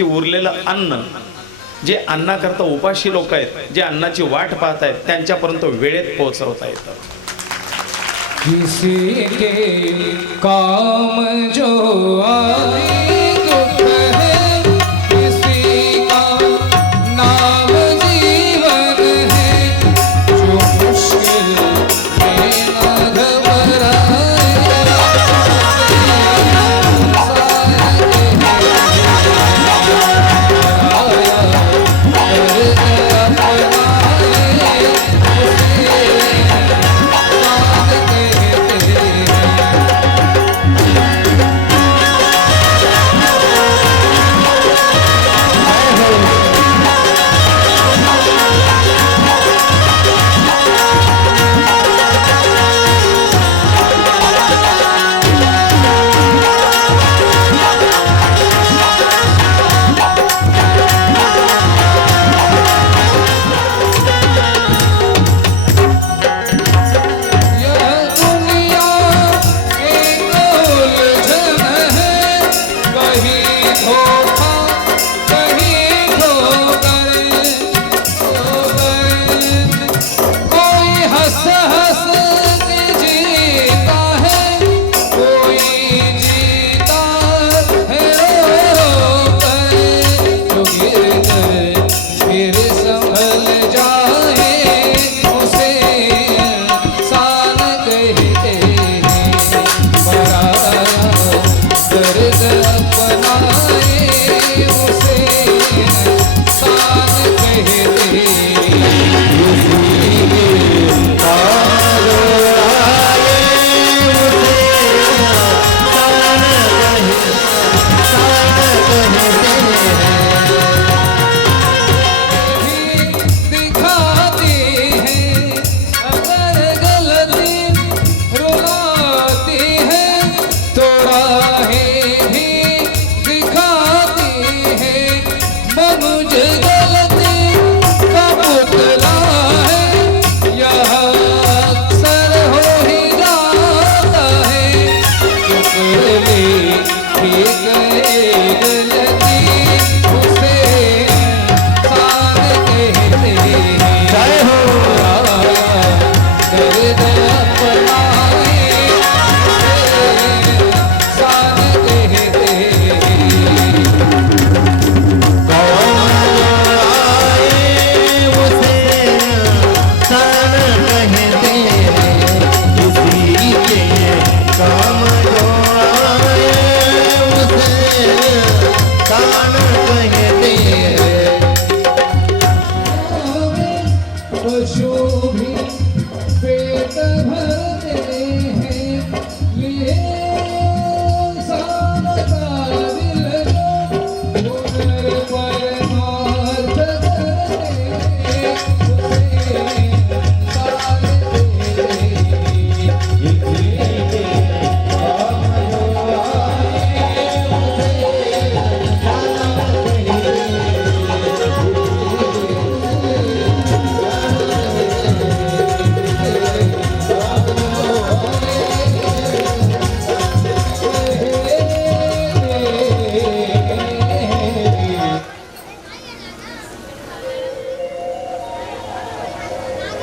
की उरलेलं अन्न जे अन्नाकरता उपाशी लोक आहेत, जे अन्नाची वाट पाहत आहेत, त्यांच्यापर्यंत वेळेत पोहोचवता येतं. किसी के काम जो आए दुख है, किसी का नाम जीवन है, जो मुश्किल में न घबराए,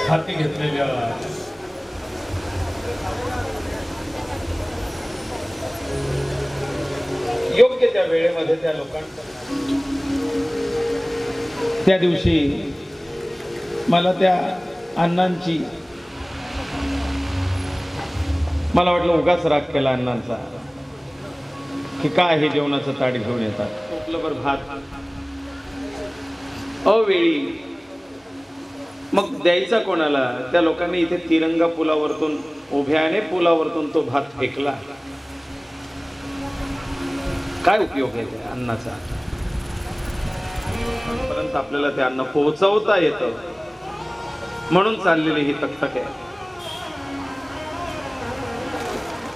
हाती घेतलेल्या योग्य त्या वेळेमध्ये त्या लोकांना त्या दिवशी मला त्या अण्णांची मला वाटलं उगाच राग केला अण्णांचा की काय हे जेवणाचं ताट घेऊन येतात, टोपलभर भात अवेळी, मग द्यायचा कोणाला? त्या लोकांनी इथे तिरंगा पुलावरतून उभ्याने पुलावरतून तो भात फेकला. काय उपयोग आहे त्या अन्नाचा? परंतु आपल्याला ते अन्न पोहोचवता येतं म्हणून चाललेली ही तकतक आहे.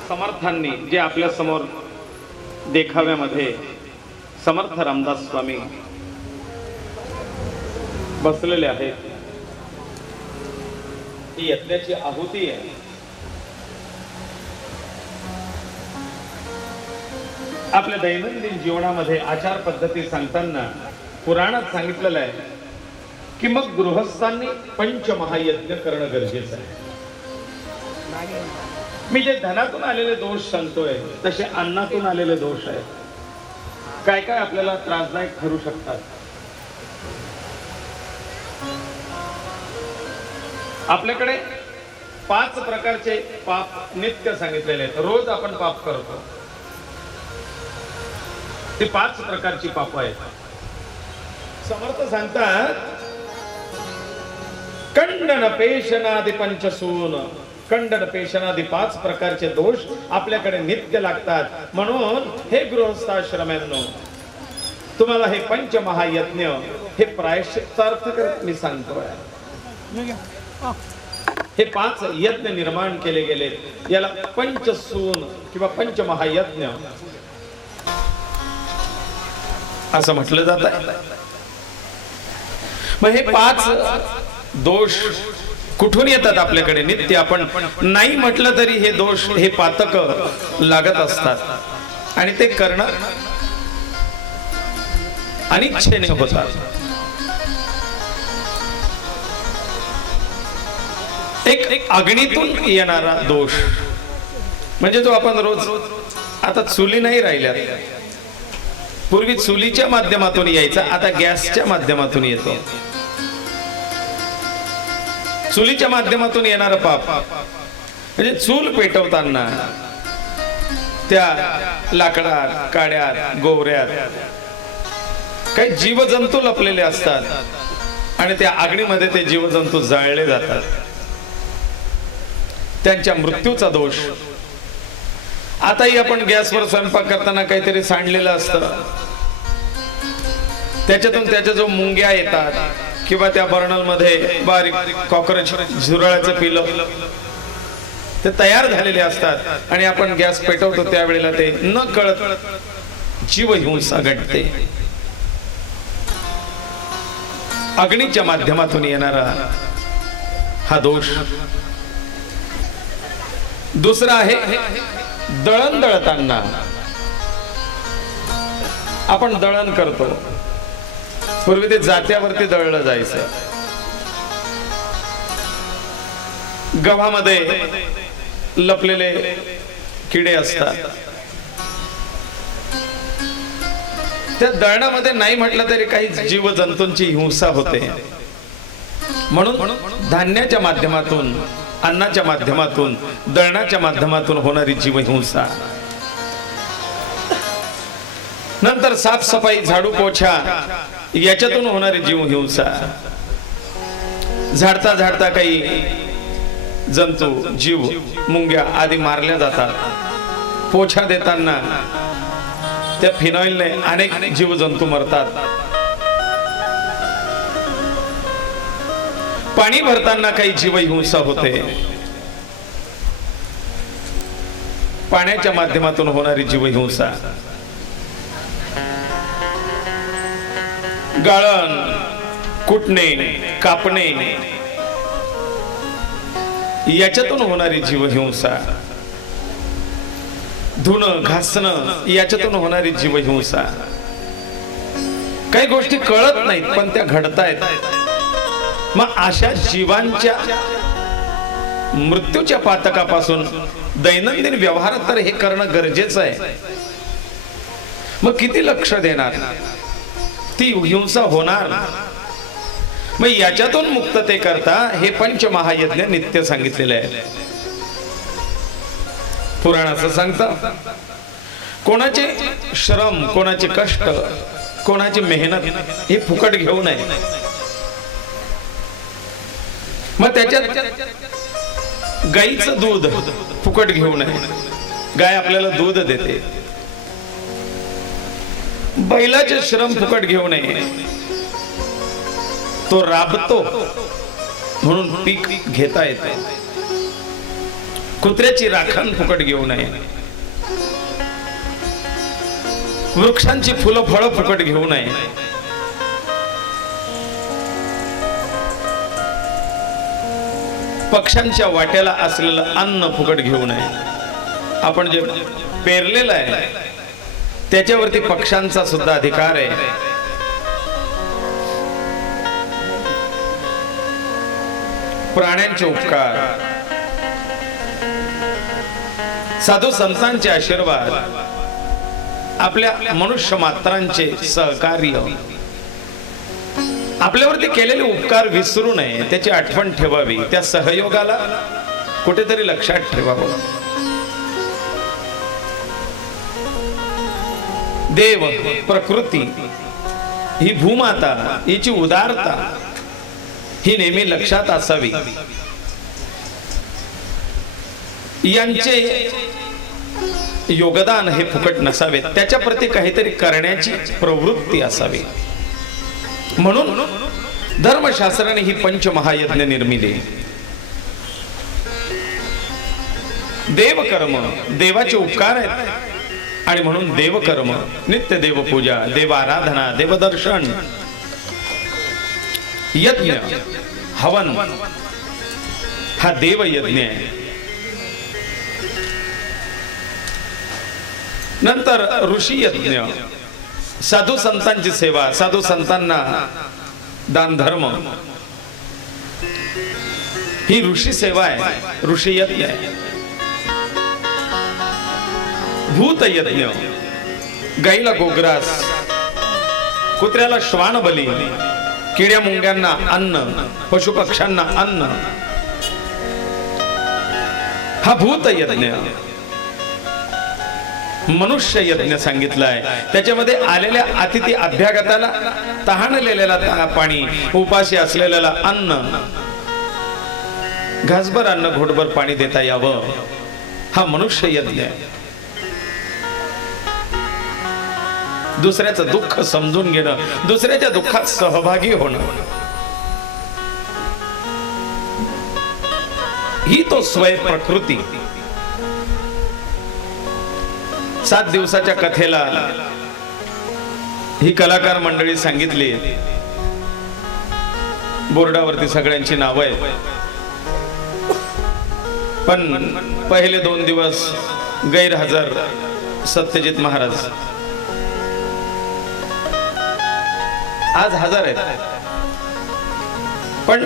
समर्थांनी जे आपल्या समोर देखाव्यामध्ये समर्थ रामदास स्वामी बसलेले आहेत, ही यज्ञाची आहुती आहे. आपल्या दैनंदिन जीवनामध्ये आचार पद्धती सांगताना पुराणात सांगितलेलं आहे की मग गृहस्थांनी पंचमहायज्ञ करणं गरजेचं आहे. मी जे धनातून आलेले दोष सांगतोय तसे अन्नातून आलेले दोष आहेत. काय काय आपल्याला त्रासदायक ठरू शकतात. आपल्याकडे 5 प्रकारचे पाप नित्य सांगितलेले आहेत. रोज आपण पाप करतो. ते 5 प्रकारची पाप आहेत. समर्थ सांगतात खंडन पेशनादि पंचसून. खंडन पेशनादि 5 प्रकारचे दोष आपल्याकडे नित्य लागतात. म्हणून हे गृहस्थाश्रमांनो, तुम्हाला हे पंचमहायज्ञ हे प्रायश्चित्तार्थ मी सांगतोय. हे 5 यज्ञ निर्माण केले गेले. याला पंचसून किंवा पंचमहायज्ञ असं म्हटलं जात आहे. मग हे 5 दोष कुठून येतात आपल्याकडे नित्य. आपण नाही म्हटलं तरी हे दोष हे पातक लागत असतात आणि ते करणं अनिच्छेने होतात. एक अग्नीतून येणारा दोष म्हणजे जो आपण रोज, आता चुली नाही राहिल्या. पूर्वी चुलीच्या माध्यमातून यायचा, आता गॅसच्या माध्यमातून येतो. चुलीच्या माध्यमातून येणारं पाप म्हणजे चूल पेटवताना त्या लाकडात, काड्यात, गोवऱ्यात काही जीवजंतू लपलेले असतात आणि त्या अग्नीमध्ये ते जीवजंतू जाळले जातात. त्यांच्या मृत्यूचा दोष. आताही आपण गॅसवर स्वयंपाक करताना काहीतरी सांडलेलं असतं, त्याच्यातून त्याच्या जो मुंग्या येतात किंवा त्या बर्नल मध्ये बारीक कॉकरोच झुरळाचं पिलं ते तयार झालेले असतात आणि आपण गॅस पेटवतो त्यावेळेला ते न कळत जीवहिंसा घडते. अग्नीच्या माध्यमातून येणारा हा दोष. दुसरा आहे दळण दळताना. आपण दळण करतो, पूर्वी ते जात्यावरती दळलं जायचं. गव्हामध्ये लपलेले किडे असतात. त्या दळणामध्ये नाही म्हटलं तरी काही जीवजंतूंची हिंसा होते. म्हणून धान्याच्या माध्यमातून, अन्नाच्या माध्यमातून, दळणाच्या माध्यमातून होणारी जीवहिंसा. नंतर साफसफाई, झाडू पोछा याच्यातून होणारी जीवहिंसा. झाडता झाडता काही जंतू, जीव, मुंग्या आदी मारल्या जातात. पोछा देताना त्या फिनॉइलने अनेक जीवजंतू मरतात. पाणी भरताना काही जीवहिंसा होते. पाण्याच्या माध्यमातून होणारी जीवहिंसा. गाळण, कुटणे, कापणे याच्यातून होणारी जीवहिंसा. धुणं, घासणं याच्यातून होणारी जीवहिंसा. काही गोष्टी कळत नाहीत पण त्या घडतायत. मग अशा जीवांच्या मृत्यूच्या पातकापासून दैनंदिन व्यवहारात तर हे करणं गरजेचं आहे. मग किती लक्ष देणार, ती हिंसा होणार. मग याच्यातून मुक्तते करता हे पंचमहायज्ञ नित्य सांगितलेले आहे. पुराण असं सांगतं, कोणाचे श्रम, कोणाचे कष्ट, कोणाची मेहनत हे फुकट घेऊ नये. मग त्याच्यात गाईचं दूध फुकट घेऊ नये. गाय आपल्याला दूध देते. बैलाचे श्रम फुकट घेऊ नये. तो राबतो म्हणून पीक घेता येते. कुत्र्याची राखण फुकट घेऊ नये. वृक्षांची फुलं फळं फुकट घेऊ नये. पक्ष्यांच्या वाट्याला असलेलं अन्न फुकट घेऊ नये. आपण जे पेरलेलं आहे त्याच्यावरती पक्ष्यांचा सुद्धा अधिकार आहे. प्राण्यांचे उपकार, साधू संतांचे आशीर्वाद, आपल्या मनुष्य मात्रांचे सहकार्य, आपल्यावरती केलेले उपकार विसरू नये, त्याची आठवण ठेवावी, त्या सहयोगाला कुठेतरी लक्षात ठेवावं. देव, प्रकृती, ही भूमाता, हिची उदारता ही नेहमी लक्षात असावी. यांचे योगदान हे फुकट नसावे, त्याच्या प्रती काहीतरी करण्याची प्रवृत्ती असावी. म्हणून धर्मशास्त्राने ही पंचमहायज्ञ निर्मिली. देवकर्म, देवाचे उपकार आहेत आणि म्हणून देवकर्म, नित्य देवपूजा, देवाराधना, देवदर्शन, यज्ञ, हवन हा देवयज्ञ आहे. नंतर ऋषी यज्ञ, साधू संतांची सेवा, साधू संतांना दान धर्म, ही ऋषी सेवा आहे, ऋषी यज्ञ आहे. भूत यज्ञ, गाईला गोग्रास, कुत्र्याला श्वान बली, किड्या मुंग्यांना अन्न, पशुपक्ष्यांना अन्न, हा भूत यज्ञ. मनुष्य यज्ञ सांगितलाय, त्याच्यामध्ये आलेल्या अतिथी अभ्यागताला, तहानलेल्याला पाणी, उपाशी असलेल्याला अन्न, घासभर अन्न, घोटभर पाणी देता यावं, हा मनुष्य यज्ञ. दुसऱ्याचं दुःख समजून घेणं, दुसऱ्याच्या दुःखात सहभागी होणं, ही तो स्वय प्रकृती. 7 दिवसाच्या कथेला ही कलाकार मंडळी सांगितली. बोर्डावरती सगळ्यांची नावं आहेत, पण पहिले 2 दिवस गैरहजर सत्यजित महाराज, आज हजर आहेत. पण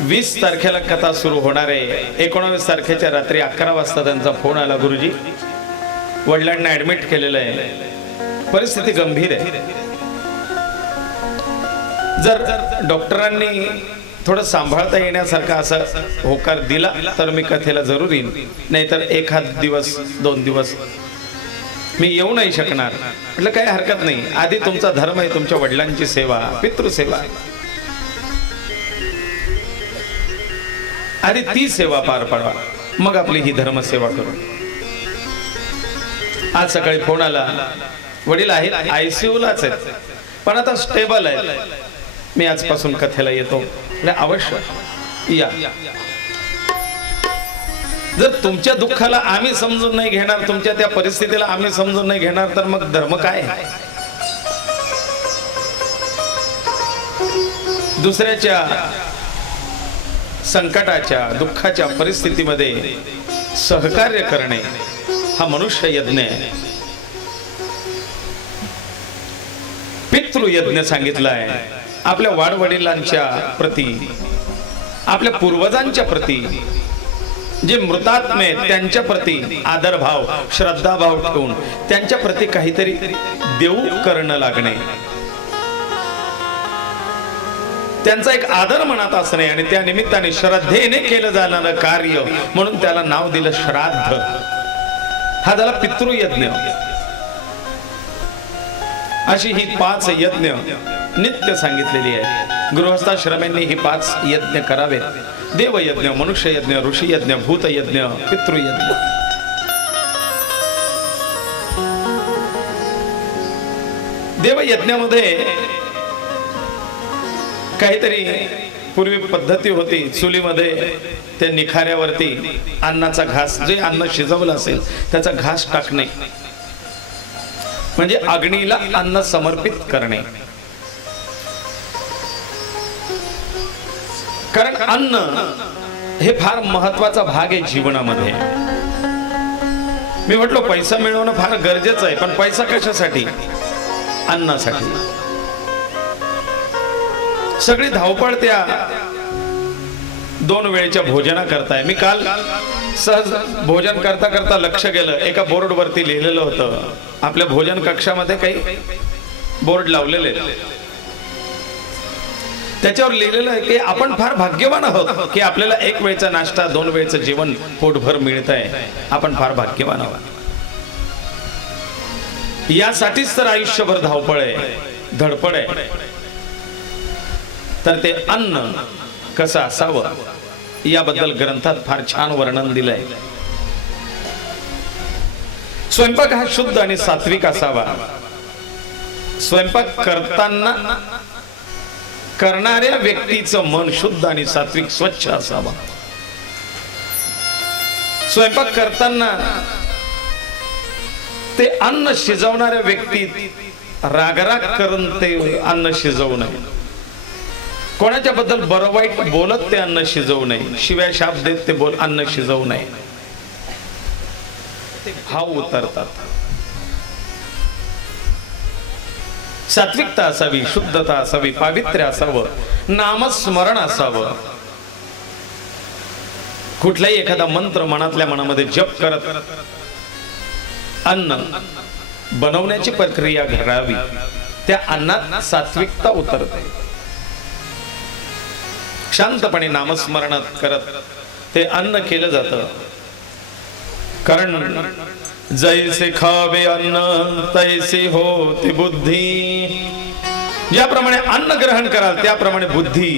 20 तारखेला कथा सुरू होणार आहे. 19 तारखेच्या रात्री 11 वाजता त्यांचा फोन आला, गुरुजी वडिलांना ऍडमिट केलेलं आहे, परिस्थिती गंभीर आहे, जर डॉक्टरांनी थोडं सांभाळता येण्यासारखा असा होकार दिला तर मी कथेला जरूर येईन, नाहीतर एखाद दिवस 2 दिवस मी येऊ नाही शकणार. म्हटलं काही हरकत नाही, आधी तुमचा धर्म आहे, तुमच्या वडिलांची सेवा, पितृसेवा, आधी ती सेवा पार पाडवा, मग आपली ही धर्मसेवा करू. आज सकाळी फोन आला, वडील आहेत ICU लाच आहेत, पण आता स्टेबल आहेत, मी आजपासून कथेला येतो. अवश्य या. जर तुमच्या दुःखाला आम्ही समजून नाही घेणार, तुमच्या त्या परिस्थितीला आम्ही समजून नाही घेणार, तर मग धर्म काय? दुसऱ्याच्या संकटाच्या, दुःखाच्या परिस्थितीमध्ये सहकार्य करणे हा मनुष्य यज्ञ आहे. पितृयज्ञ सांगितलाय, आपल्या वाडवडिलांच्या प्रती, आपल्या पूर्वजांच्या प्रती, जे मृतात्मे त्यांच्या प्रती आदरभाव, श्रद्धाभाव ठेवून त्यांच्या प्रती काहीतरी देऊ करणं लागणे, त्यांचा एक आदर मनात असणे आणि त्या निमित्ताने श्रद्धेने केलं जाणारं कार्य, म्हणून त्याला नाव दिलं श्राद्ध. हा झाला पितृयज्ञ. अशी ही 5 यज्ञ नित्य सांगितलेली आहे. गृहस्थाश्रमांनी ही 5 यज्ञ करावेत. देवयज्ञ, मनुष्य यज्ञ, ऋषी यज्ञ, भूत यज्ञ, पितृयज्ञ. देवयज्ञामध्ये काहीतरी पूर्वी पद्धती होती, चुलीमध्ये त्या निखाऱ्यावरती अन्नाचा घास, जे अन्न शिजवलं असेल त्याचा घास टाकणे, म्हणजे अग्नीला अन्न समर्पित करणे. कारण अन्न हे फार महत्वाचा भाग आहे जीवनामध्ये. मी म्हटलो पैसा मिळवणं फार गरजेचं आहे, पण पैसा कशासाठी? अन्नासाठी. सगळी धावपळ त्या 2 वेळेच्या भोजना करताय. मी काल सहज भोजन करता करता लक्ष गेलं, एका बोर्ड वरती लिहिलेलं होतं, आपल्या भोजन कक्षामध्ये काही बोर्ड लावलेले, त्याच्यावर लिहिलेलं आहे की आपण फार भाग्यवान आहोत की आपल्याला 1 वेळचा नाश्ता 2 वेळचं जेवण पोटभर मिळत आहे. आपण फार भाग्यवान आहोत. यासाठीच तर आयुष्यभर धावपळ आहे, धडपड आहे. तर ते अन्न कसं असावं याबद्दल ग्रंथात फार छान वर्णन दिलंय. स्वयंपाक हा शुद्ध आणि सात्विक असावा. स्वयंपाक करताना करणाऱ्या व्यक्तीचं मन शुद्ध आणि सात्विक स्वच्छ असावा. स्वयंपाक करताना ते अन्न शिजवणाऱ्या व्यक्तीत रागराग करून ते अन्न शिजवू नये. कोणाच्या बद्दल बरं वाईट बोलत ते अन्न शिजवू नये. शिव्या शाप देत ते अन्न शिजवू नये. भाव उतरतात. सात्विकता असावी, शुद्धता असावी, पावित्र्य असावं, नामस्मरण असावं. कुठलाही एखादा मंत्र मनातल्या मनामध्ये जप करत अन्न बनवण्याची प्रक्रिया घडावी. त्या अन्नात सात्विकता उतरते. शांतपणे नामस्मरण करत ते अन्न केलं जातं. कारण जैसे खावे अन्न तैसे होते बुद्धी. ज्याप्रमाणे अन्न ग्रहण कराल त्याप्रमाणे बुद्धी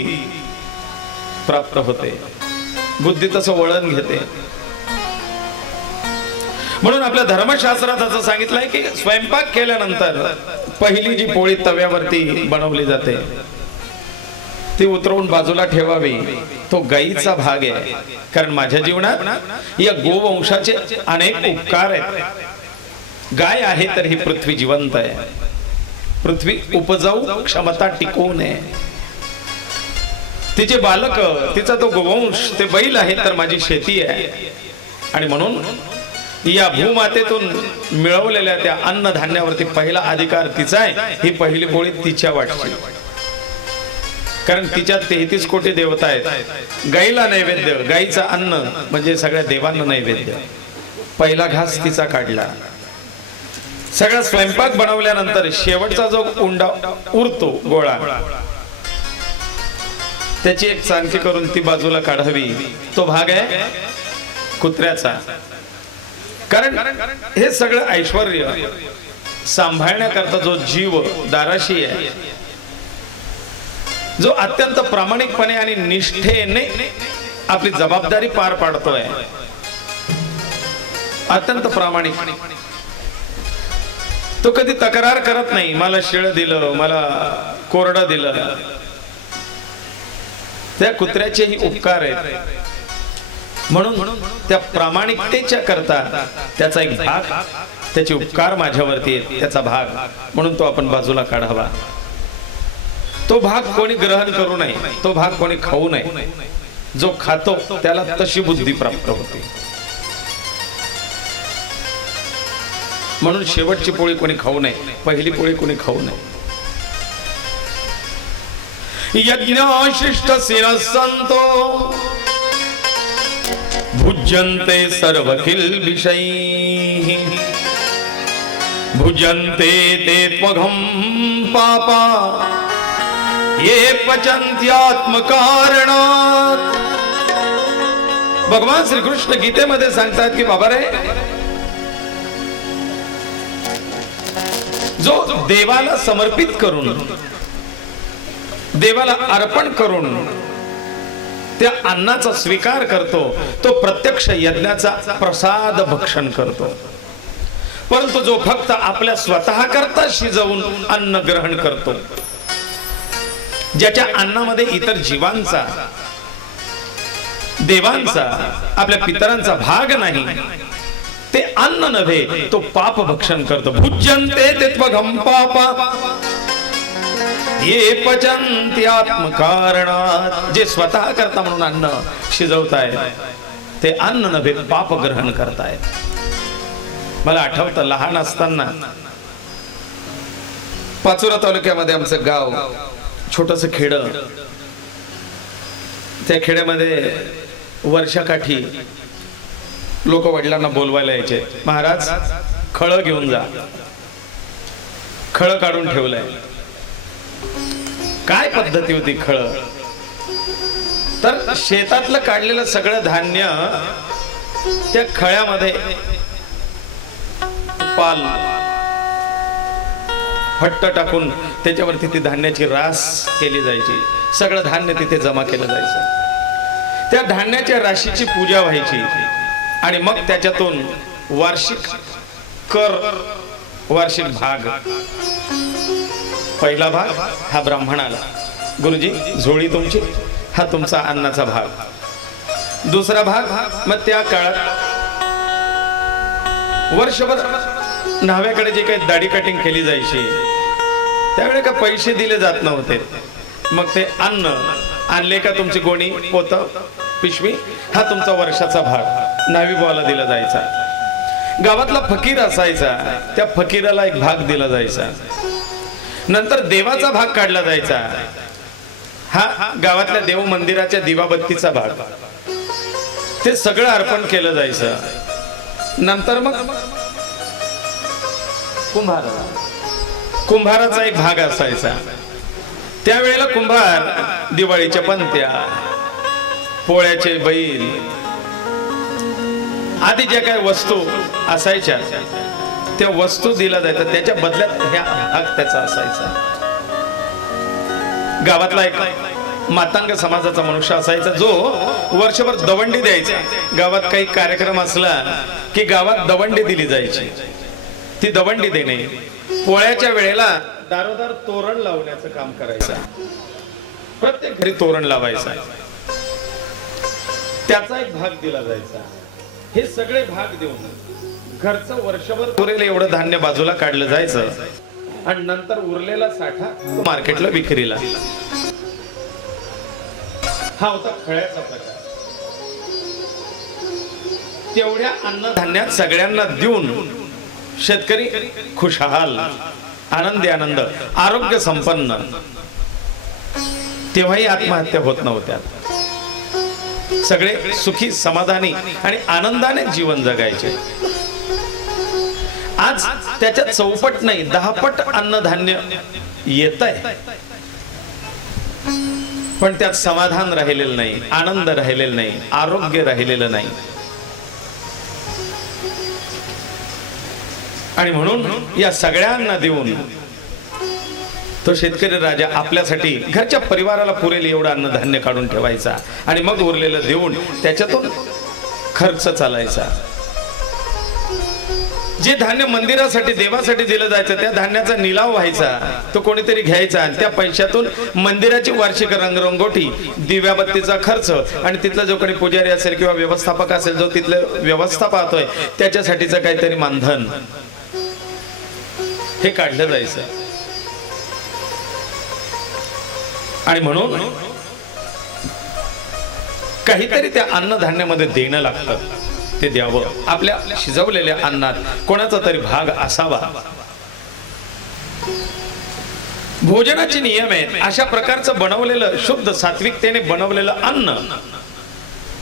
प्राप्त होते. बुद्धी तसं वळण घेते. म्हणून आपल्या धर्मशास्त्रात असं सांगितलंय की स्वयंपाक केल्यानंतर पहिली जी पोळी तव्यावरती बनवली जाते ती उतरवून बाजूला ठेवावी. तो गायीचा भाग आहे. कारण माझ्या जीवनात या गोवंशाचे अनेक उपकार आहेत. गाय आहे तर ही पृथ्वी जिवंत आहे. पृथ्वी उपजाऊ क्षमता टिकवून आहे. तिचे बालक, तिचा तो गोवंश, ते बैल आहे तर माझी शेती आहे. आणि म्हणून या भूमातेतून मिळवलेल्या त्या अन्नधान्यावरती पहिला अधिकार तिचा आहे. ही पहिली पोळी तिच्या वाटची. कारण तिच्यात 33 कोटी देवता आहेत. गाईला नैवेद्य, गाईचं अन्न म्हणजे सगळ्या देवांना नैवेद्य. पहिला घास तिचा काढला. सगळा स्वयंपाक बनवल्यानंतर शेवटचा जो उंडा उरतो गोळा, त्याची एक चांकी करून ती बाजूला काढावी. तो भाग आहे कुत्र्याचा. कारण हे सगळं ऐश्वर्य सांभाळण्याकरता जो जीव दाराशी आहे, जो अत्यंत प्रामाणिकपणे आणि निष्ठेने आपली जबाबदारी पार पाडतोय, अत्यंत प्रामाणिक, तो कधी तक्रार करत नाही. मला शिळ दिलं, मला कोरडं दिलं. त्या कुत्र्याचेही उपकार आहेत. म्हणून त्या प्रामाणिकतेच्या करता त्याचा एक भाग, त्याचे उपकार माझ्यावरती आहेत, त्याचा भाग म्हणून तो आपण बाजूला काढावा. तो भाग कोणी ग्रहण करू नये. तो भाग कोणी खाऊ नये. जो खातो त्याला तशी बुद्धी प्राप्त होते. म्हणून शेवटची पोळी कोणी खाऊ नये. पहिली पोळी कोणी खाऊ नये. यज्ञशिष्ट शिरसंतो भुज्यन्ते सर्व किल्बिषैः भुज्यन्ते ते त्वघं पापा ये पचन्त्यात्मकारणात्. भगवान श्री कृष्ण गीतेमध्ये सांगतात की बाबा रे, जो देवाला समर्पित करून, देवाला अर्पण करून त्या अन्नाचा स्वीकार करतो, तो प्रत्यक्ष यज्ञाचा प्रसाद भक्षण करतो. परंतु जो फक्त आपल्या स्वतः करता शिजवून अन्न ग्रहण करतो, ज्याच्या अन्नामध्ये इतर जीवांचा, देवांचा, आपल्या पितरांचा भाग नाही, ते अन्न नव्हे, तो पाप भक्षण करतो. भुज्यन्ते ते त्वघं पापा ये पचन्ति आत्मकारणात्. जे स्वतः करता म्हणून अन्न शिजवताय ते अन्न नव्हे, पाप ग्रहण करताय. मला आठवतं लहान असताना पाचोरा तालुक्यामध्ये आमचं गाव, छोटस खेड. त्या खेड्यामध्ये वर्षाकाठी लोक वडिलांना बोलवायला यायचे, महाराज खळं घेऊन जा. खळं काढून ठेवलंय. काय पद्धती होती खळं? तर शेतातलं काढलेलं सगळं धान्य त्या खळ्यामध्ये पाल फट्ट टाकून त्याच्यावरती ती धान्याची रास केली जायची. सगळं धान्य तिथे जमा केलं जायचं. त्या धान्याच्या राशीची पूजा व्हायची आणि मग त्याच्यातून वार्षिक कर, वार्षिक भाग. पहिला भाग हा ब्राह्मणाला, गुरुजी झोळी तुमची, हा तुमचा अन्नाचा भाग. दुसरा भाग मग त्या काळात वर्षभर न्हाव्याकडे जे काही दाढी कटिंग केली जायची त्यावेळी का पैसे दिले जात नव्हते. मग ते अन्न आणले का तुमची गोणी, पोत, पिशवी, हा तुमचा वर्षाचा भाग न्हावी बुवाला दिला जायचा. गावातला फकीर असायचा, त्या फकीराला एक भाग दिला जायचा. नंतर देवाचा भाग काढला जायचा, हा गावातल्या देव मंदिराच्या दिवाबत्तीचा भाग. ते सगळं अर्पण केलं जायचं. नंतर मग कुंभाराचा एक भाग असायचा. त्यावेळेला कुंभार दिवाळीच्या पंत्या, पोळ्याचे बैल आदी ज्या काही वस्तू असायच्या त्या वस्तू दिल्या जायच्या. त्याच्या बदल्यात ह्या भाग त्याचा असायचा. गावातला एक मातांग समाजाचा मनुष्य असायचा जो वर्षभर दवंडी द्यायचा. गावात काही कार्यक्रम असला की गावात दवंडी दिली जायची. ती दवंडी देणे, पोळ्याच्या वेळेला दारोदार तोरण लावण्याचं काम करायचं. प्रत्येक घरी तोरण लावायचा, त्याचा एक भाग दिला जायचा. हे सगळे भाग देऊन घरचं वर्षभर पुरेल एवढं धान्य बाजूला काढलं जायचं आणि नंतर उरलेला साठा मार्केटला विक्रीला. हा होता खळ्याचा प्रकार. तेवढ्या अन्नधान्यात सगळ्यांना देऊन शेतकरी खुशहाल, आनंदी आनंद, आरोग्य संपन्न. तेव्हाही आत्महत्या होत नव्हत्या. सगळे सुखी, समाधानी आणि आनंदाने जीवन जगायचे. आज त्याच्यात चौपट नाही, 10 पट अन्नधान्य येत आहे, पण त्यात समाधान राहिलेलं नाही, आनंद राहिलेला नाही, आरोग्य राहिलेलं नाही. आणि म्हणून या सगळ्यांना देऊन तो शेतकरी राजा आपल्यासाठी घरच्या परिवाराला पुरेल एवढं अन्नधान्य काढून ठेवायचा आणि मग उरलेलं देऊन त्याच्यातून खर्च चालायचा. जे धान्य मंदिरासाठी, देवासाठी दिलं जायचं त्या धान्याचा निलाव व्हायचा. तो कोणीतरी घ्यायचा आणि त्या पैशातून मंदिराची वार्षिक रंगरंगोटी, दिव्याबत्तीचा खर्च आणि तिथला जो कोणी पुजारी असेल किंवा व्यवस्थापक असेल जो तिथलं व्यवस्था पाहतोय त्याच्यासाठीचं काहीतरी मानधन हे काढलं जायचं. आणि म्हणून काहीतरी त्या अन्नधान्यामध्ये देणं लागतं, ते द्यावं. आपल्या शिजवलेल्या अन्नात कोणाचा तरी भाग असावा. भोजनाचे नियम आहेत. अशा प्रकारचं बनवलेलं, शुद्ध सात्विकतेने बनवलेलं अन्न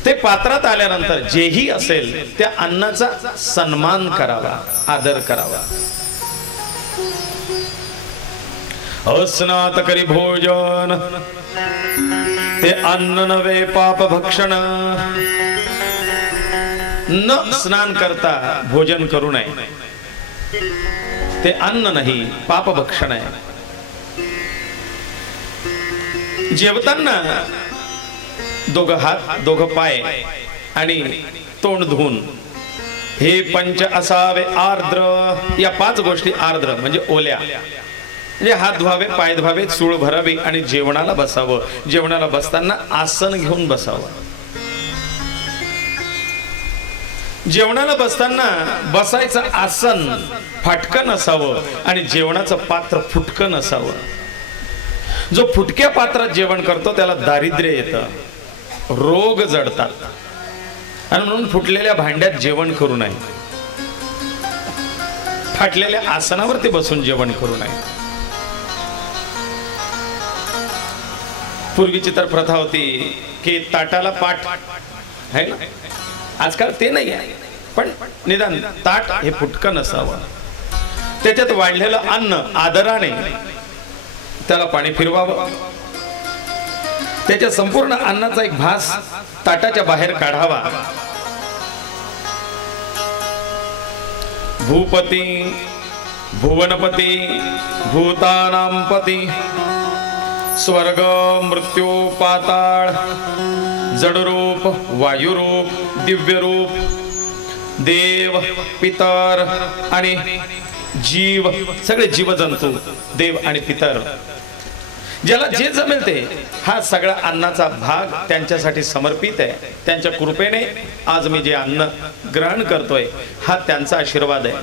ते पात्रात आल्यानंतर जेही असेल त्या अन्नाचा सन्मान करावा, आदर करावा. अस्नात करी भोजन ते अन्न नवे पाप भक्षण. न स्नान करता भोजन करू नये, ते अन्न नाही, पाप भक्षण आहे. जेवताना दोघं हात, दोघं पाय आणि तोंड धुवून हे पंच असावे आर्द्र. या 5 गोष्टी आर्द्र म्हणजे ओल्या, म्हणजे हात धुवावे, पाय धुवावे, चूळ भरावी आणि जेवणाला बसावं. जेवणाला बसताना आसन घेऊन बसावं. जेवणाला बसताना बसायचं आसन फाटकं नसावं आणि जेवणाचं पात्र फुटकं नसावं. जो फुटक्या पात्रात जेवण करतो त्याला दारिद्र्य येतं, रोग जडतात. आणि म्हणून फुटलेल्या भांड्यात जेवण करू नये. फाटलेल्या आसनावरती बसून जेवण करू नये. पूर्वीची तर प्रथा होती की ताटाला पाठ आहे ना, आजकाल ते नाही आहे, पण निदान ताट हे फुटकं नसावं, त्याच्यात वाढलेलं अन्न आदराने त्याला पाणी फिरवावं, त्याच्या संपूर्ण अन्नाचा एक भास ताटाच्या बाहेर काढावा. भूपती भुवनपती भूतानां पती स्वर्ग मृत्यू पाताळ जडरूप वायुरूप दिव्यरूप देव पितर आणि जीव, सगळे जीवजंतू देव आणि पितर, ज्याला जे जमेल ते, हा सगळा अन्नाचा भाग त्यांच्यासाठी समर्पित आहे. त्यांच्या कृपेने आज मी जे अन्न ग्रहण करतोय हा त्यांचा आशीर्वाद आहे,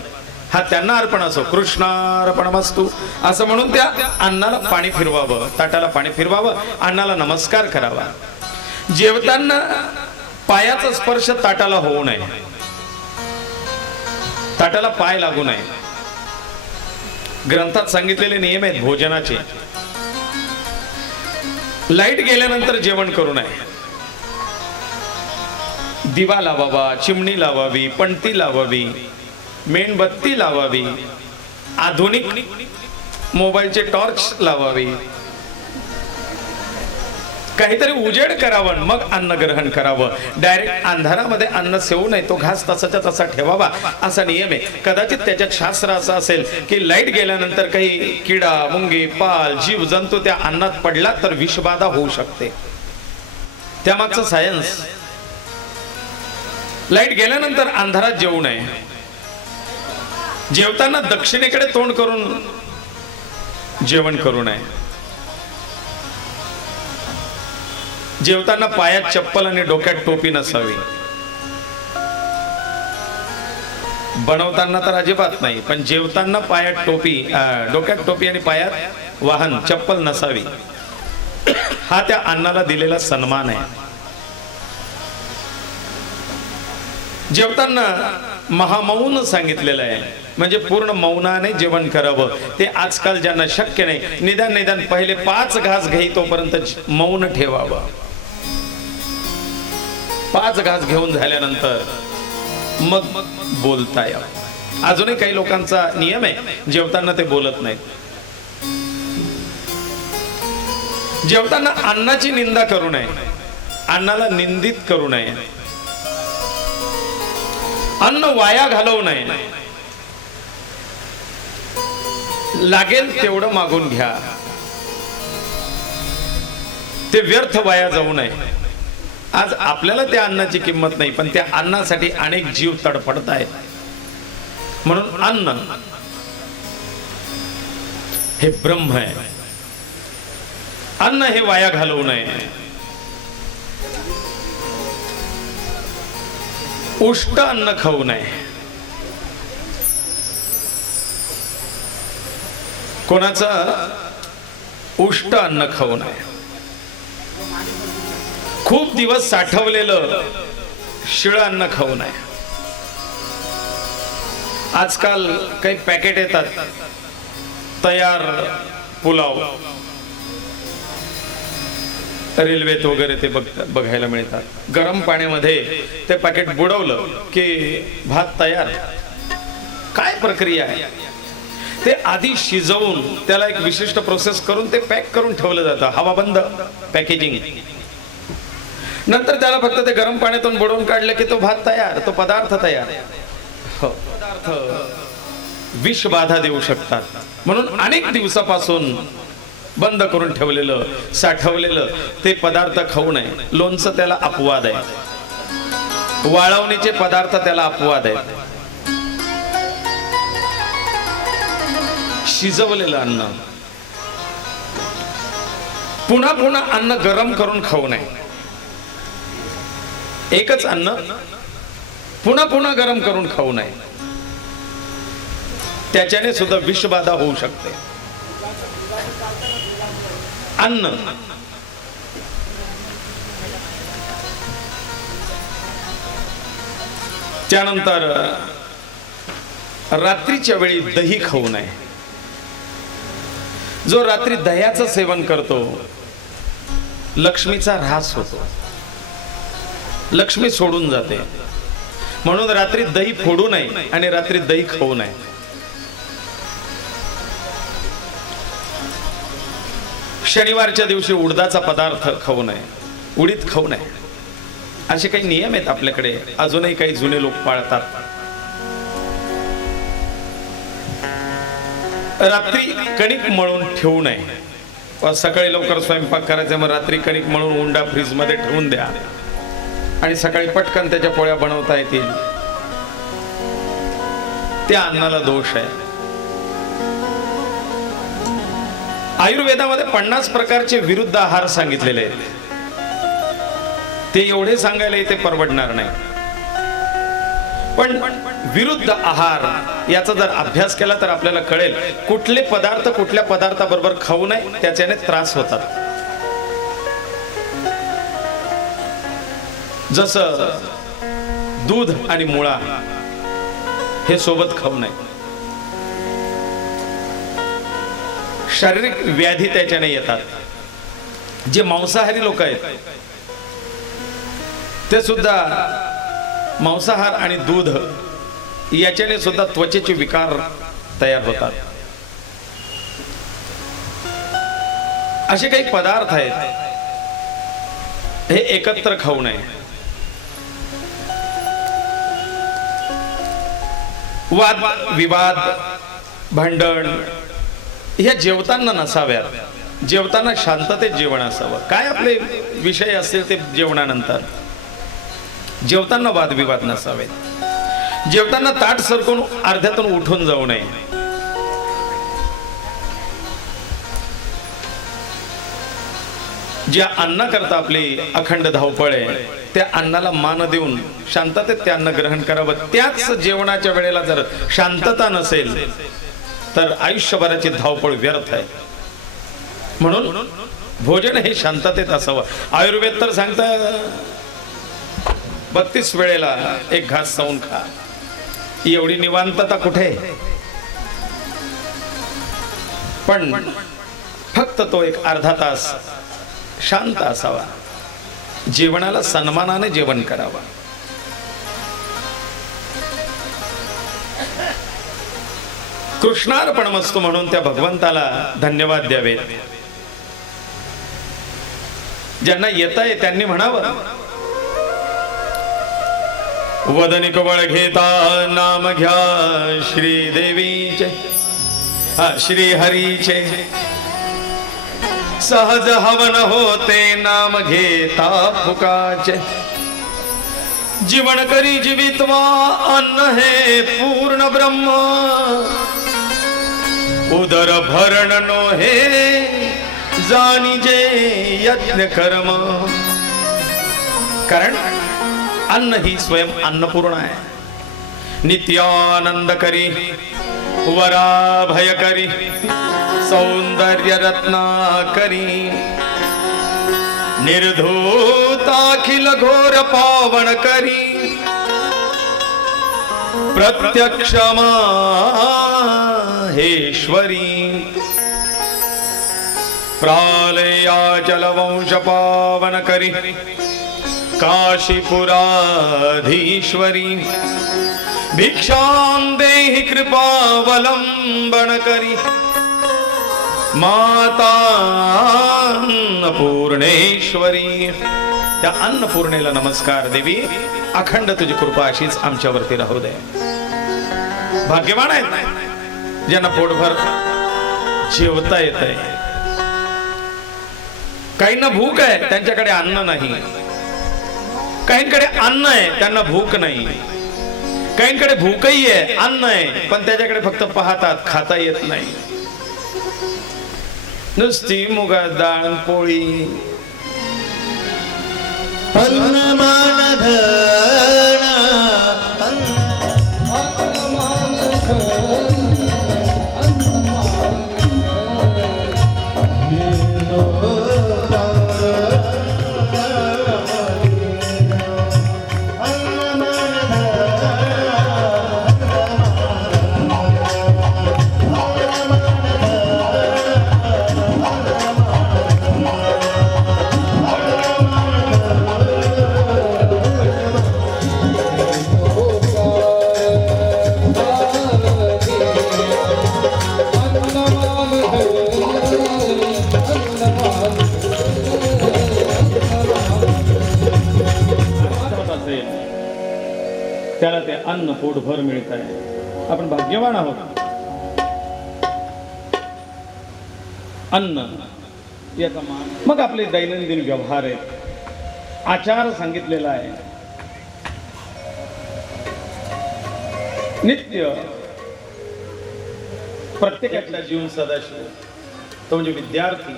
हा त्यांना अर्पण असो. कृष्णार्पणमस्तु असं म्हणून त्या अन्नाला पाणी फिरवावं, ताटाला पाणी फिरवावं, अन्नाला नमस्कार करावा. जेवताना पायाचा स्पर्श ताटाला होऊ नये, ताटाला पाय लागू नये. ग्रंथात सांगितलेले नियम आहेत भोजनाचे. लाईट गेल्यानंतर जेवण करू नये. दिवा लावावा, चिमणी लावावी, पणती लावावी, मेणबत्ती लावावी, आधुनिक मोबाईलचे टॉर्च लावावी, काहीतरी उजेड करावं, मग अन्न ग्रहण करावं. डायरेक्ट अंधारामध्ये अन्न सेवू नये, तो घास तसाच्या तसा ठेवावा असा नियम आहे. कदाचित त्याच्यात शास्त्र असं असेल की लाईट गेल्यानंतर काही किडा मुंगी पाल जीव जंतू त्या अन्नात पडला तर विषबाधा होऊ शकते. त्यामागचं सायन्स. लाईट गेल्यानंतर अंधारात जेवू नये. जेवताना दक्षिणेकडे तोंड करून जेवण करू नये. जेवताना पायात चप्पल आणि डोक्यात टोपी नसावी. बनवताना तर अजिबात नाही, पण जेवताना पायात टोपी, डोक्यात टोपी आणि पायात वाहन चप्पल नसावी. हा त्या अन्नाला दिलेला सन्मान आहे. जेवताना महामौन सांगितलेलं आहे, म्हणजे पूर्ण मौनाने जेवण करावं. ते आजकाल ज्यांना शक्य नाही, निदान पहिले 5 घास घेई तोपर्यंत मौन ठेवावं. 5 घास घेऊन झाल्यानंतर मग बोलता यावं. अजूनही काही लोकांचा नियम आहे, जेवताना ते बोलत नाहीत. जेवताना अन्नाची निंदा करू नये, अन्नाला निंदित करू नये, अन्न वाया घालवू नये. लागेल तेवढं मागून घ्या, ते व्यर्थ वाया जाऊ नये. आज आपल्याला त्या अन्नाची किंमत नाही, पण त्या अन्नासाठी अनेक जीव तडफडत आहेत. म्हणून अन्न हे ब्रह्म आहे. अन्न हे वाया घालवू नये. उष्ट अन्न खाऊ नये. कोणाचं उष्ट अन्न खाऊ नये. खूप दिवस साठवलेलं शिळ अन्न खाऊ नये. आजकाल काही पॅकेट येतात तयार पुलाव, रेल्वेत वगैरे ते बघायला मिळतात. गरम पाण्यामध्ये ते पॅकेट बुडवलं की भात तयार. काय प्रक्रिया आहे? ते आधी शिजवून त्याला एक विशिष्ट प्रोसेस करून ते पॅक करून ठेवलं जातं, हवाबंद पॅकेजिंग. नंतर त्याला फक्त ते गरम पाण्यातून बुडवून काढलं की तो भात तयार, तो पदार्थ तयार. हो, पदार्थ विषबाधा देऊ शकतात. म्हणून अनेक दिवसापासून बंद करून ठेवलेलं साठवलेलं ते पदार्थ खाऊ नये. लोणचं त्याला अपवाद आहे, वाळवणीचे पदार्थ त्याला अपवाद आहेत. शिजवलेलं अन्न, पुन्हा पुन्हा अन्न गरम करून खाऊ नये. एकच अन्न पुन्हा पुन्हा गरम करून खाऊ नये. त्याच्याने सुद्धा विषबाधा होऊ शकते. अन्न त्यानंतर रात्रीच्या वेळी दही खाऊ नये. जो रात्री दह्याचं सेवन करतो लक्ष्मीचा ऱ्हास होतो, लक्ष्मी सोडून जाते. म्हणून रात्री दही फोडू नये आणि रात्री दही खाऊ नये. शनिवारच्या दिवशी उडदाचा पदार्थ खाऊ नये, उडीद खाऊ नये. असे काही नियम आहेत आपल्याकडे, अजूनही काही जुने लोक पाळतात. रात्री कणिक मळून ठेवू नये. सकाळी लवकर स्वयंपाक करायचा, मग रात्री कणिक मळून उंडा फ्रीज मध्ये ठेवून द्या आणि सकाळी पटकन त्याच्या पोळ्या बनवता येतील. त्या अन्नाला दोष आहे. आयुर्वेदामध्ये 50 प्रकारचे विरुद्ध आहार सांगितलेले आहेत. ते एवढे सांगायला इथे परवडणार नाही. पण विरुद्ध आहार याचा जर अभ्यास केला तर आपल्याला कळेल कुठले पदार्थ कुठल्या पदार्थाबरोबर खाऊ नये, त्याच्याने त्रास होतात. जसं दूध आणि मुळा हे सोबत खाऊ नये. शारीरिक व्याधी त्याच्याने येतात. जे मांसाहारी लोक आहेत ते सुद्धा मांसाहार आणि दूध याच्याने सुद्धा त्वचेचे विकार तयार होतात. असे काही पदार्थ आहेत हे एकत्र खाऊ नये. वाद विवाद भांडण ह्या जेवताना नसाव्यात. जेवताना शांततेत जेवण असावं. काय आपले विषय असतील ते जेवणानंतर. जेवताना वादविवाद नसावेत. जेवताना ताट सरकून अर्ध्यातून उठून जाऊ नये. ज्या अन्नाकरता आपली अखंड धावपळ आहे त्या अन्नाला मान देऊन शांततेत ते अन्न ग्रहण करावं. त्याच जेवणाच्या वेळेला जर शांतता नसेल तर आयुष्यभराची धावपळ व्यर्थ आहे. म्हणून भोजन हे शांततेत असावं. आयुर्वेद तर सांगतं 32 वेळेला एक घास खाऊन खा. एवढी निवांतता कुठे? पण फक्त तो एक अर्धा तास शांत असावा. जेवणाला सन्मानाने जेवण करावा. कृष्णार्पणमस्तु म्हणून त्या भगवंताला धन्यवाद द्यावे. ज्यांना येत आहे त्यांनी म्हणावं, वदनी कवळ घेता नाम घ्या श्रीदेवीचे श्री हरीचे. सहज हवन होते नाम घेता फुकाचे. जीवन करी जीवित्वा अन्न हे पूर्ण ब्रह्म. उदर भरण नो हे जाणीजे यज्ञ कर्म. कारण अन्न ही स्वयं अन्नपूर्ण आहे. नित्यानंद करी वराभय करी सौंदर्य रत्नाकरी. निर्धूताखिल घोर पावन करी. प्रत्यक्ष माहेश्वरी. प्रालया जलवंश पावन करी काशीपुराधीश्वरी. भिक्षां देहि कृपावलंबन करी. माता अन्नपूर्णेश्वरी. त्या अन्नपूर्णेला नमस्कार देवी. अखंड तुझी कृपा अशीच आमच्यावरती राहू दे. भाग्यवान आहेत ज्यांना पोटभर जेवता येत आहे. काहींना भूक आहे त्यांच्याकडे अन्न नाही. काहींकडे अन्न आहे त्यांना भूक नाही. काहींकडे भूकही आहे अन्न आहे पण त्याच्याकडे फक्त पाहतात, खाता येत नाही. नुसती मुगाची डाळ पोळी. त्याला ते अन्न पोटभर मिळत आहे. आपण भाग्यवान आहोत. अन्न याचा मान. मग आपले दैनंदिन व्यवहार आहेत, आचार सांगितलेला आहे. नित्य प्रत्येकाचा जीवन सदाशिव तो म्हणजे विद्यार्थी.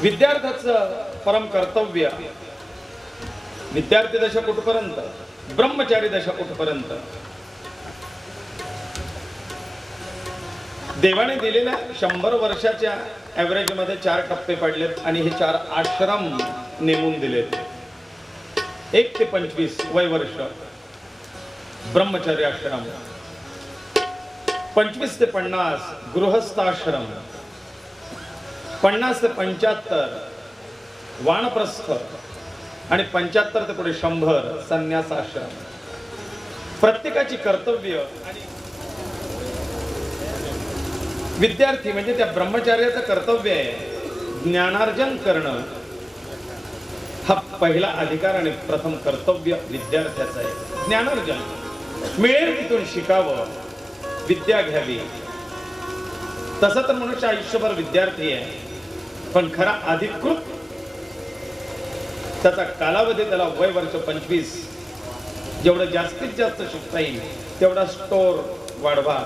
विद्यार्थ्याचं परम कर्तव्य विद्यार्थी दशा कुठपर्यंत, ब्रह्मचारी दशा कुठपर्यंत. देवाने दिलेल्या 100 वर्षाच्या ॲव्हरेज मध्ये 4 टप्पे पडलेत आणि हे 4 आश्रम नेमून दिलेत. 1 ते 25 वय वर्ष ब्रह्मचारी आश्रम, 25 ते 50 गृहस्थाश्रम, 50 ते 75 वानप्रस्थ आणि 75 ते पुढे 100 संन्यासाश्रम. प्रत्येकाची कर्तव्य. आणि विद्यार्थी म्हणजे त्या ब्रह्मचार्याचं कर्तव्य आहे ज्ञानार्जन करणं. हा पहिला अधिकार आणि प्रथम कर्तव्य विद्यार्थ्याचं आहे. ज्ञानार्जन मिळेल तिथून शिकावं, विद्या घ्यावी. तसं तर मनुष्य आयुष्यभर विद्यार्थी आहे, पण खरा अधिकृत त्याचा कालावधी त्याला वय वर्ष 25. जेवढं जास्तीत जास्त शिकता येईल तेवढा स्टोर वाढवा.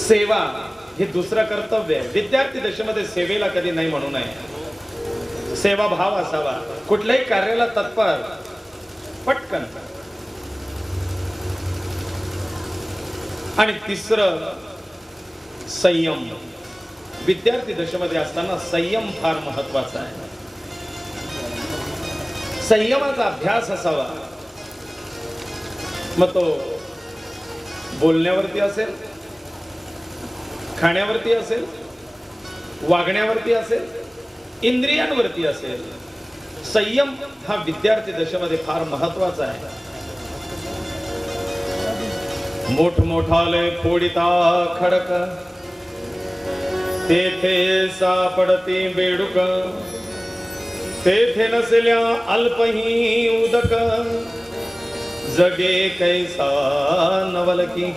सेवा हे दुसरं कर्तव्य आहे. विद्यार्थी दशेमध्ये सेवेला कधी नाही म्हणू नये. सेवाभाव असावा. कुठल्याही कार्याला तत्पर, पटकन. आणि तिसरं संयम. विद्यार्थी दशेमध्ये असताना संयम फार महत्वाचा आहे. संयमाचा अभ्यास असावा. मग तो बोलण्यावरती असेल, खाण्यावरती असेल, वागण्यावरती असेल, इंद्रियांवरती असेल. संयम हा विद्यार्थी दशेमध्ये फार महत्वाचा आहे. मोठमोठाले फोडिता खडक, तेथे सापडती बेडूक, तेथे नसल्या अल्पही उदक, जगे कैसा नवलकी.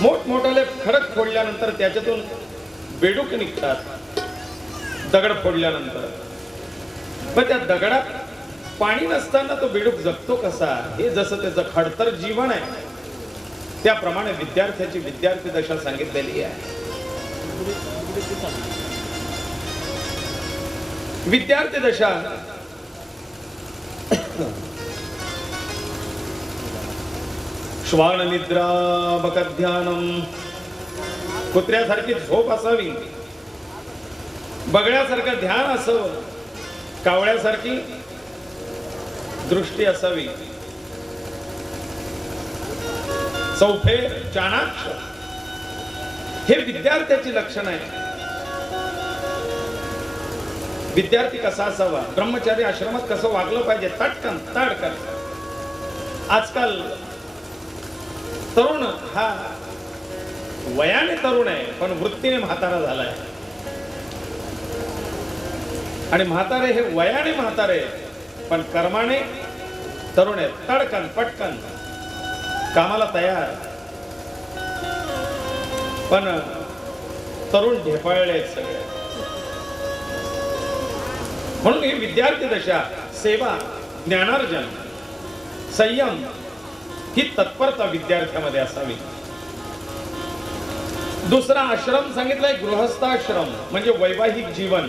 मोठमोठाले खडक फोडल्यानंतर त्याच्यातून बेडूक निघतात. दगड फोडल्यानंतर पण त्या दगडात पाणी नसताना तो बेडूक जगतो कसा, हे जसं त्याचं खडतर जीवन आहे त्याप्रमाणे विद्यार्थ्याची विद्यार्थी दशा सांगितलेली आहे. विद्यार्थी दशा श्वान निद्रा बकध्यानम. कुत्र्यासारखी झोप असावी, बगड्यासारखं ध्यान असावं, कावळ्यासारखी दृष्टी असावी, चौफेर चाणाक्ष हे विद्यार्थ्याची लक्षण आहे. विद्यार्थी कसा असावा, ब्रह्मचारी आश्रमात कसं वागलं पाहिजे, तटकन ताडकन. आजकाल तरुण हा वयाने तरुण आहे पण वृत्तीने म्हातारा झालाय. आणि म्हातारे हे वयाने म्हातारे पण कर्माने तरुण आहेत. तडकन पटकन कामाला तयार, पण तरुण ढेपाळले आहेत सगळे. म्हणून ही विद्यार्थी दशा सेवा, ज्ञानार्जन, संयम ही तत्परता विद्यार्थ्यामध्ये असावी. दुसरा आश्रम सांगितलाय गृहस्थाश्रम, म्हणजे वैवाहिक जीवन,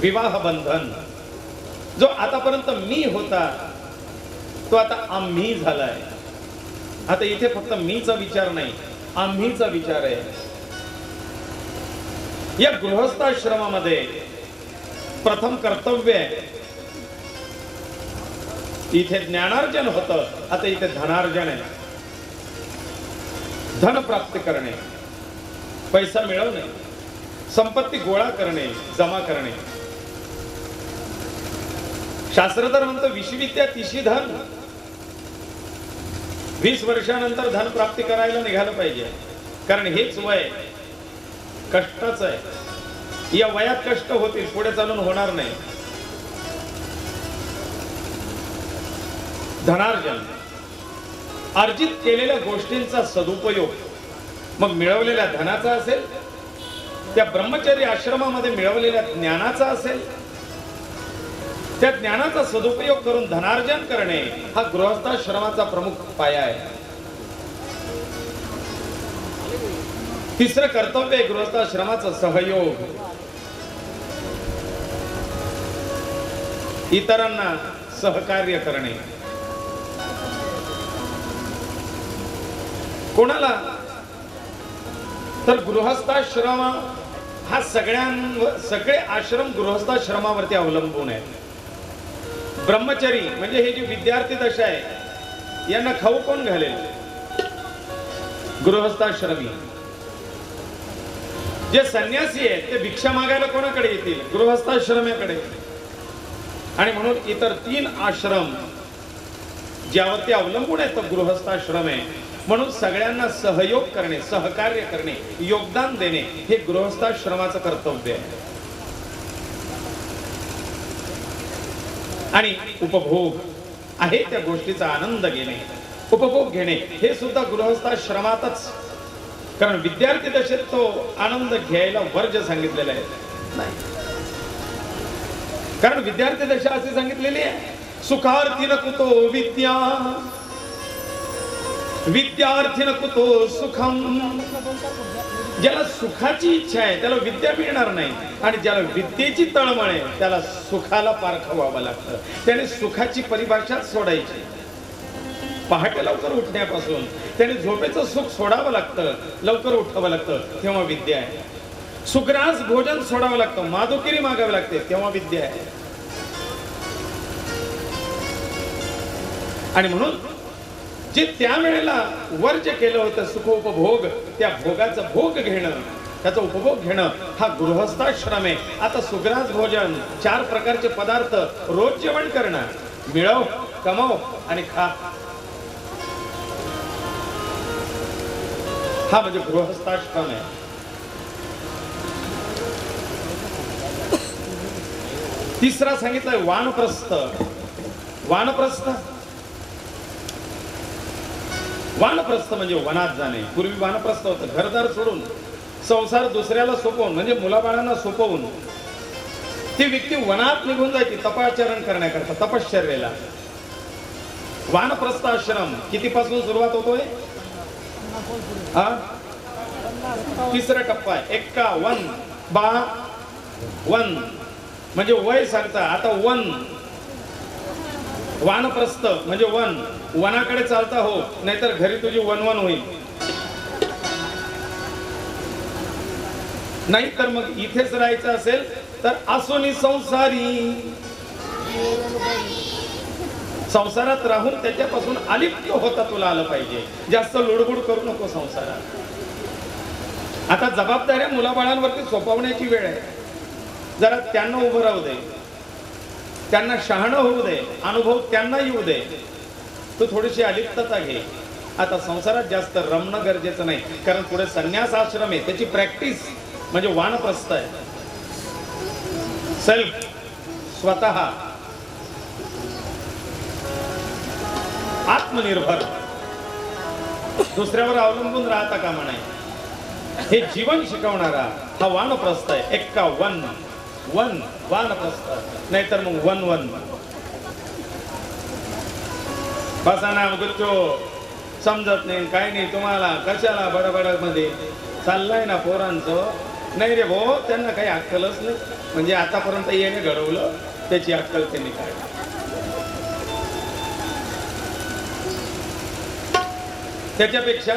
विवाह बंधन. जो आतापर्यंत मी होता तो आता आम्ही झालाय. आता इथे फक्त मीचा विचार नाही, आम्हीचा विचार आहे. या गृहस्थाश्रमामध्ये प्रथम कर्तव्य आहे. इथे ज्ञानार्जन होतं, आता इथे धनार्जन आहे. धन प्राप्त करणे, पैसा मिळवणे, संपत्ती गोळा करणे, जमा करणे. शास्त्र तर म्हणतं विश्वविद्या तिशी धन. 20 वर्षानंतर धन प्राप्ती करायला निघालं पाहिजे, कारण हेच वय कष्टाचं आहे. या वयात कष्ट होतील, पुढे चालून होणार नाही. धनार्जन, अर्जित केलेल्या गोष्टींचा सदुपयोग, मग मिळवलेल्या धनाचा असेल, त्या ब्रह्मचर्य आश्रमामध्ये मिळवलेल्या ज्ञानाचा असेल, त्या ज्ञानाचा सदुपयोग करून धनार्जन करणे हा गृहस्थाश्रमाचा प्रमुख पाया आहे. तिसरं कर्तव्य आहे गृहस्थाश्रमाचं सहयोग. इतरांना सहकार्य करणे. कोणाला तर गृहस्थाश्रम हा सगळे आश्रम गृहस्थाश्रमावरती अवलंबून आहे. ब्रह्मचरी म्हणजे हे जे विद्यार्थी दशा आहे यांना खाऊ कोण घालेल? गृहस्थाश्रमी. जे संन्यासी आहेत ते भिक्षा मागायला कोणाकडे येतील? गृहस्थाश्रमाकडे. आणि म्हणून इतर 3 आश्रम ज्यावरती अवलंबून आहे तो गृहस्थाश्रम आहे. म्हणून सगळ्यांना सहयोग करणे, सहकार्य करणे, योगदान देणे हे गृहस्थाश्रमाचं कर्तव्य आहे. आणि उपभोग आहे त्या गोष्टीचा आनंद घेणे, उपभोग घेणे हे सुद्धा गृहस्थाश्रमातच. कारण विद्यार्थी दशेत तो आनंद घ्यायला वर्ज सांगितलेला आहे. नाही, कारण विद्यार्थी दशा असे सांगितलेली आहे, सुखार्थीन कुतो विद्या, विद्यार्थीन कुतो सुखम. ज्याला सुखाची इच्छा आहे त्याला विद्या मिळणार नाही, आणि ज्याला विद्येची तळमळ आहे त्याला सुखाला पारखवावं लागतं. त्याने सुखाची परिभाषा सोडायची. पहाटे लवकर उठण्यापासून त्याने झोपेचं सुख सोडावं लागतं, लवकर उठावं लागतं, तेव्हा विद्या आहे. सुग्रास भोजन सोडावं लागतं, माधुकिरी मागावी लागते, तेव्हा विद्या आहे. आणि म्हणून जे त्या वेळेला वर्ज केलं होतं सुखोपभोग, त्या भोगाचा भोग घेणं, त्याचा उपभोग घेणं हा गृहस्थाश्रम आहे. आता सुग्रास भोजन, 4 प्रकारचे पदार्थ रोज जेवण करणं, मिळव, कमव आणि खा, हा म्हणजे गृहस्थाश्रम आहे. तिसरा सांगितलंय वानप्रस्थ. वानप्रस्थ, वानप्रस्थ म्हणजे वनात जाणे. पूर्वी वानप्रस्थ होतं, घरदार सोडून, संसार दुसऱ्याला सोपवून म्हणजे मुलाबाळांना सोपवून ती व्यक्ती वनात निघून जायची तपाचरण करण्याकरता, तपश्चर्येला. वानप्रस्थ आश्रम कितीपासून सुरुवात होतोय? हा, तिसरा टप्पा आहे. 51 52 म्हणजे वय सांगता. आता वन, वानप्रस्थ म्हणजे वन, वनाकडे चालता हो, नाहीतर घरी तुझी वनवन होईल. नाही तर मग इथेच राहायचं असेल तर आसोनी संसारी, संसारात राहून त्याच्यापासून अलिप्त होता तुला आलं पाहिजे. जास्त लुडबुड करू नको संसारात. आता जबाबदाऱ्या मुलाबाळांवरती सोपवण्याची वेळ आहे. जरा त्यांना उभं राहू दे, त्यांना शहाणं होऊ दे, अनुभव त्यांना येऊ दे. तू थोडीशी अलिप्तता घे. आता संसारात जास्त रमणं गरजेचं नाही, कारण पुढे संन्यास आश्रम आहे, त्याची प्रॅक्टिस म्हणजे वानप्रस्थ आहे. सेल्फ, स्वतः आत्मनिर्भर, दुसऱ्यावर अवलंबून राहता कामा नये, हे जीवन शिकवणारा हा वानप्रस्थ आहे. 51 वन, वानप्रस्थ, नाहीतर मग वन. बसा ना गुच्चो, समजत नाही काय नाही तुम्हाला, कशाला बडबड मध्ये चाललाय ना पोरांचं. नाही रे भाऊ, त्यांना काही अक्कलच नाही. म्हणजे आतापर्यंत येणे घडवलं त्याची अक्कल त्यांनी काढली. त्याच्यापेक्षा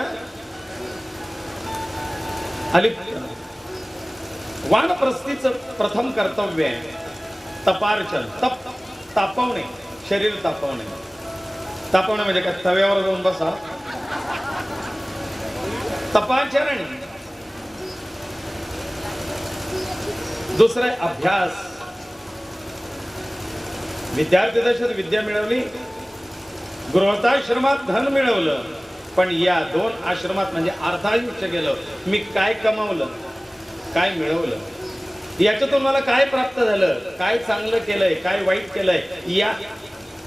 अलिप्त. वानप्रस्थीचं प्रथम कर्तव्य आहे तपार्चन. तापवणे, शरीर तापवणे. तापवणे म्हणजे काय? तव्यावर जाऊन बसा. तपाचरण. दुसरा अभ्यास. विद्यार्थी दशेत विद्या मिळवली, गृहस्थाश्रमात धन मिळवलं, पण या 2 आश्रमात म्हणजे अर्धायुष्य गेलं. मी काय कमावलं, काय मिळवलं, याच्यातून मला काय प्राप्त झालं, काय चांगलं केलंय, काय वाईट केलंय,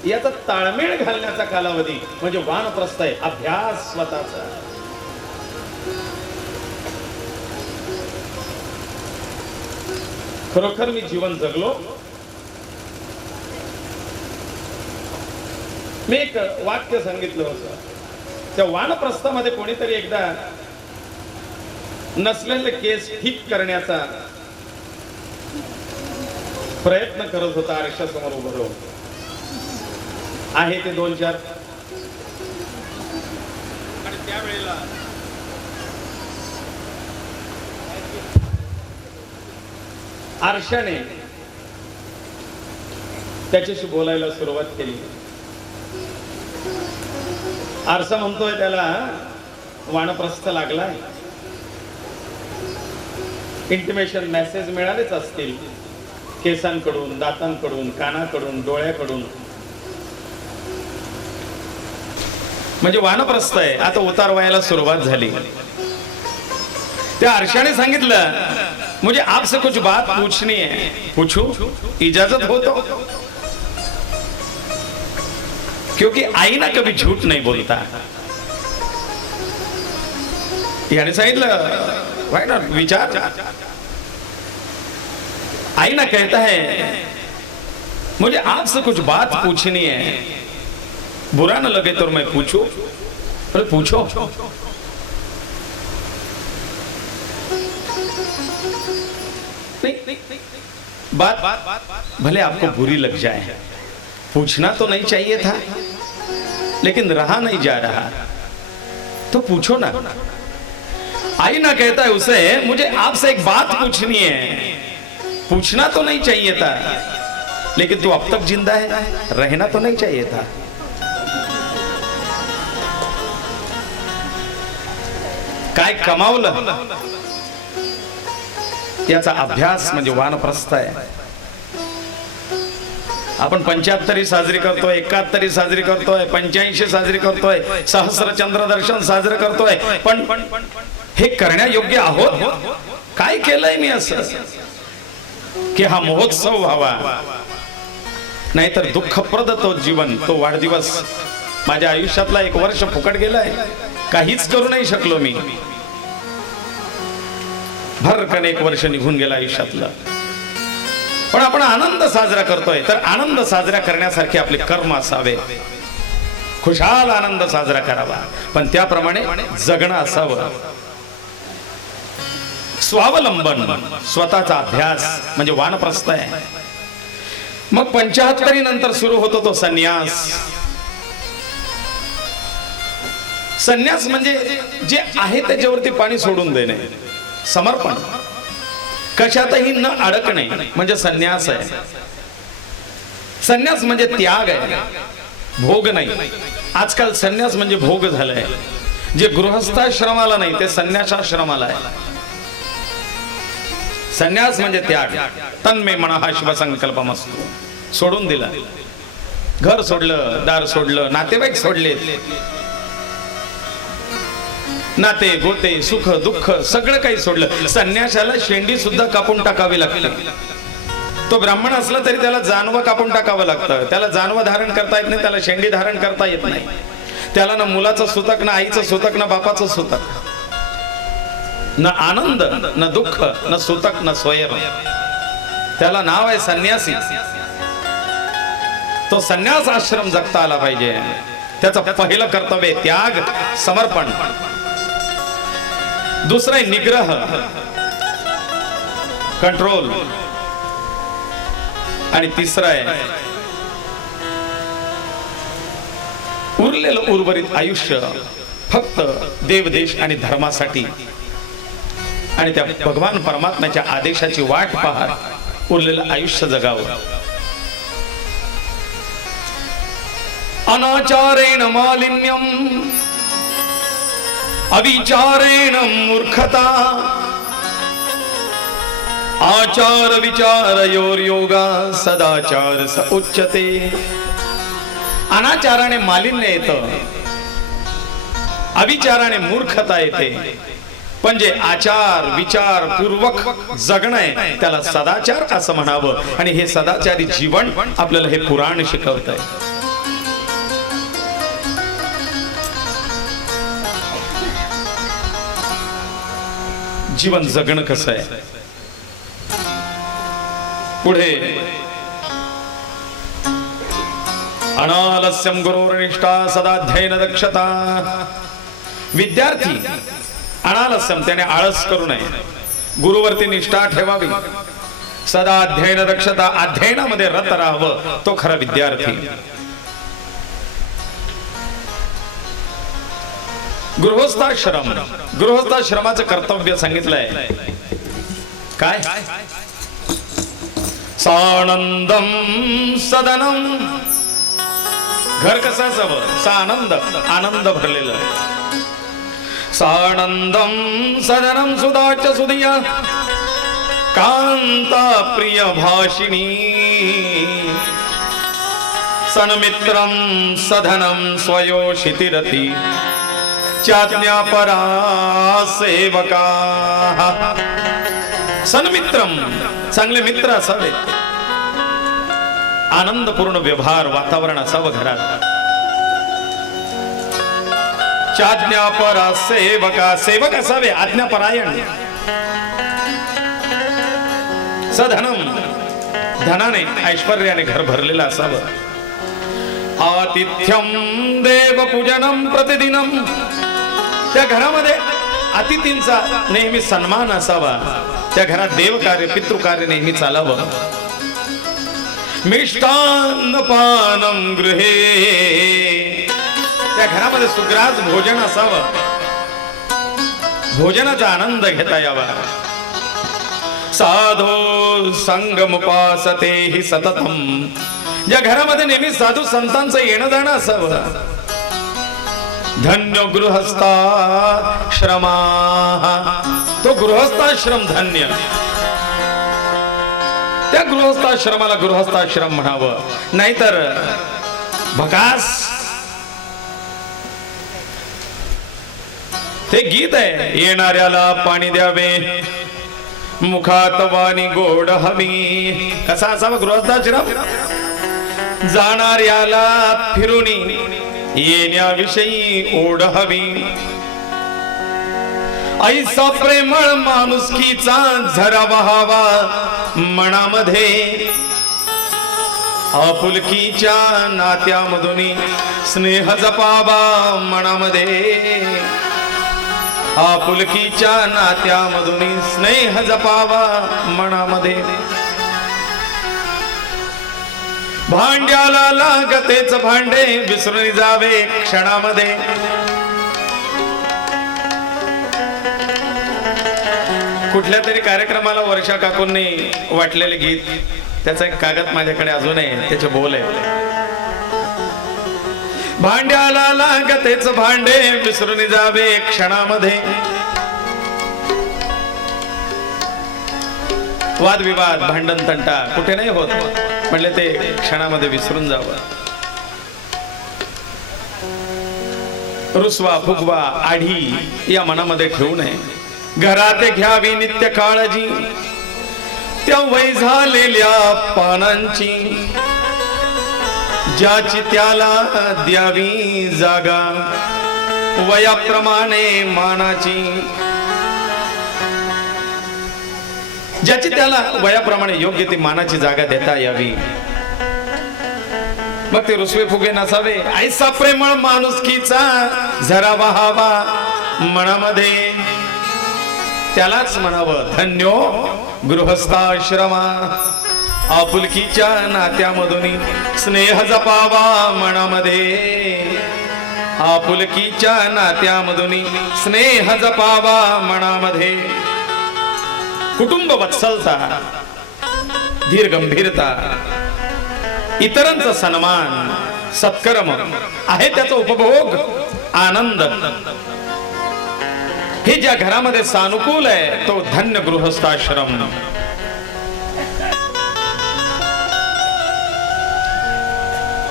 याचा ताळमेळ घालण्याचा कालावधी म्हणजे वानप्रस्थ आहे. अभ्यास स्वतःचा. खरोखर मी जीवन जगलो. मी एक वाक्य सांगितलं होतं त्या वानप्रस्थामध्ये कोणीतरी एकदा नसलेले केस ठीक करण्याचा प्रयत्न करत होता. आरशासमोर उभं राहून आहे ते 2-4 आणि त्यावेळेला आरशाने त्याच्याशी बोलायला सुरुवात केली. आरसा म्हणतोय त्याला वानप्रस्थ लागलाय. इंटिमेशन मेसेज मिळालेच असतील केसांकडून, दातांकडून, कानाकडून, डोळ्याकडून. म्हणजे वानप्रस्थ आहे. आता उतार व्हायला सुरुवात झाली. त्या आरशाने सांगितलं मुझे आपसे कुछ बात पूछनी है. पूछो, इजाजत हो तो. क्योंकि आईना कभी झूठ नहीं बोलता. याने सांगितलं व्हाय नॉट, विचार. आईना कहता है मुझे आपसे कुछ बात पूछनी है, बुरा न लगे तो मैं पूछूं. अरे पूछो. नहीं, बात भले आपको बुरी लग जाए, पूछना तो नहीं चाहिए था, लेकिन रहा नहीं जा रहा तो पूछो ना. आईना कहता है उसे मुझे आपसे एक बात पूछनी है, पूछना तो नहीं चाहिए था, लेकिन तू अब तक जिंदा है, रहना तो नहीं चाहिए था. काय कमावलं याचा अभ्यास म्हणजे वानप्रस्थ आहे. आपण 75 साजरी करतोय, 71 साजरी करतोय, 85 साजरी करतोय, सहस्र चंद्र दर्शन साजरं करतोय. पण हे करण्यायोग्य आहोत? काय केलंय मी असं की हा महोत्सव व्हावा? नाहीतर दुःखप्रद तो जीवन, तो वाढदिवस. माझ्या आयुष्यातला 1 वर्ष फुकट गेलाय. काहीच करू नाही शकलो मी. भरकन 1 वर्ष निघून गेला आयुष्यातलं. पण आपण आनंद साजरा करतोय, तर आनंद साजरा करण्यासारखे आपले कर्म असावे. खुशाल आनंद साजरा करावा, पण त्याप्रमाणे जगणं असावं. स्वावलंबन, स्वतःचा अभ्यास म्हणजे वानप्रस्थ आहे. मग 75 नंतर सुरू होतो तो संन्यास. संन्यास म्हणजे जे आहे त्याच्यावरती पाणी सोडून देणे, समर्पण, कशातही न अडकणे म्हणजे संन्यास आहे. संन्यास म्हणजे त्याग आहे, भोग नाही. आजकाल संन्यास म्हणजे भोग झालाय. जे गृहस्थाश्रमाला नाही ते संन्यासाश्रमाला आहे. संन्यास म्हणजे त्याग. तन्मे मनः शिवसंकल्पमस्तु. सोडून दिला, घर सोडलं, दार सोडलं, नातेवाईक सोडले, नाते गोते, सुख दुःख सगळं काही सोडलं. संन्यासाला शेंडी सुद्धा कापून टाकावी लागते. तो ब्राह्मण असला तरी त्याला जानवं कापून टाकावं लागतं. त्याला जानवं धारण करता येत नाही, त्याला शेंडी धारण करता येत नाही. त्याला ना मुलाचं सुतक, ना आईचं सुतक, ना बापाचं सुतक, न आनंद, न दुःख, न सुतक, न स्वैर. त्याला नाव आहे संन्यासी. तो संन्यास आश्रम जगता आला पाहिजे. त्याचं पहिलं कर्तव्य त्याग, समर्पण. दुसरा आहे निग्रह, कंट्रोल. आणि तिसरा आहे उरलेलं उर्वरित आयुष्य फक्त देवदेश आणि धर्मासाठी आणि त्या भगवान परमात्म्याच्या आदेशाची वाट पाहत उरलेलं आयुष्य जगावं. अनाचारेण मालिन्यम, अविचारेण मूर्खता, आचार विचारयोर योगा, सदाचार स उच्यते. अनाचाराने मालिन्य येतं, अविचाराने मूर्खता येते. पण जे आचार विचार पूर्वक जगणं आहे त्याला सदाचार असं म्हणावं. आणि हे सदाचारी जीवन आपल्याला हे पुराण शिकवतंय. जीवन जगणं कसं आहे. पुढे अनालस्यम गुरुर्निष्ठा सदाध्ययन दक्षता. विद्यार्थी अनालस्यम त्याने आळस करू नये, गुरुवरती निष्ठा ठेवावी, सदा अध्ययन दक्षता अध्ययनामध्ये रत राहावं, तो खरा विद्यार्थी. गृहस्थाश्रम, गृहस्थाश्रमाचं कर्तव्य सांगितलंय काय. सानंदम सदनम. घर कसं असावं, सानंद आनंद भरलेलं. सानंदम सदनम सुदाच सुदिया कांता प्रिय भाषिणी. सन्मित्रम सधनम स्वयोषितिरति चाज्ञापरा सेवका. सन्मित्रम चांगले मित्र असावे, आनंदपूर्ण व्यवहार वातावरण असावं घरात. चाज्ञापरा सेवका, सेवक असावे आज्ञापरायण. सधनम धनाने ऐश्वर्याने घर भरलेलं असावं. आतिथ्यम देवपूजनम प्रतिदिनम. त्या घरामध्ये अतिथींचा नेहमी सन्मान असावा, त्या घरात देवकार्य पितृकार्य नेहमी चालावं. मिष्टान्नपानम गृहे. त्या घरामध्ये सुग्रास भोजन असावं, भोजनाचा आनंद घेता यावा. साधो संगमुपासते हि सततम. ज्या घरामध्ये नेहमी साधू संतांचं येणं जाणं असावं. धन्य गृहस्थाश्रमा. तो गृहस्थाश्रम धन्य. त्या गृहस्थाश्रमाला गृहस्थाश्रम म्हणावं, नाहीतर भकास. ते गीत आहे. येणाऱ्याला पाणी द्यावे, मुखात वाणी गोड हवी. कसा असावा गृहस्थाश्रम. जाणाऱ्याला फिरुनी येण्याविषयी ओढ हवी. ऐसा प्रेमळ माणुसकीचा झरा वहावा मनामध्ये. आपुलकीच्या नात्यामधून स्नेह जपावा मनामध्ये. आपुलकीच्या नात्यामधून स्नेह जपावा मनामध्ये. भांड्याला लागतेच भांडे विसरून जावे क्षणामध्ये. कुठल्या तरी कार्यक्रमाला वर्षा काकूंनी वाटलेले गीत, त्याचा एक कागद माझ्याकडे अजून आहे, त्याचे बोल आहे. भांड्याला लागतेच भांडे विसरून जावे क्षणामध्ये. वादविवाद भांडण तंटा कुठे नाही होत, म्हणले ते क्षणामध्ये विसरून जावं. रुसवा फुगवा आढी या मनामध्ये ठेवू नये. घरात घ्यावी नित्य काळजी त्या वय झालेल्या पानांची. ज्याची त्याला द्यावी जागा वयाप्रमाणे मानाची. ज्याची त्याला वयाप्रमाणे योग्य ती मानाची जागा देता यावी. मग ते रुसवे फुगे नसावे. ऐसा प्रेमळ माणुसकीचा झरा वहावा मनामध्ये. त्यालाच म्हणावं धन्यो गृहस्थाश्रमा. आपुलकीच्या नात्यामधून स्नेह जपावा मनामध्ये. आपुलकीच्या नात्यामधून स्नेह जपावा मनामध्ये. कुटुंब वत्सलता, धीर गंभीरता, इतरांचा सन्मान, सत्कर्म आहे त्याचा उपभोग, आनंद, हे ज्या घरामध्ये सानुकूल आहे तो धन्य गृहस्थाश्रम.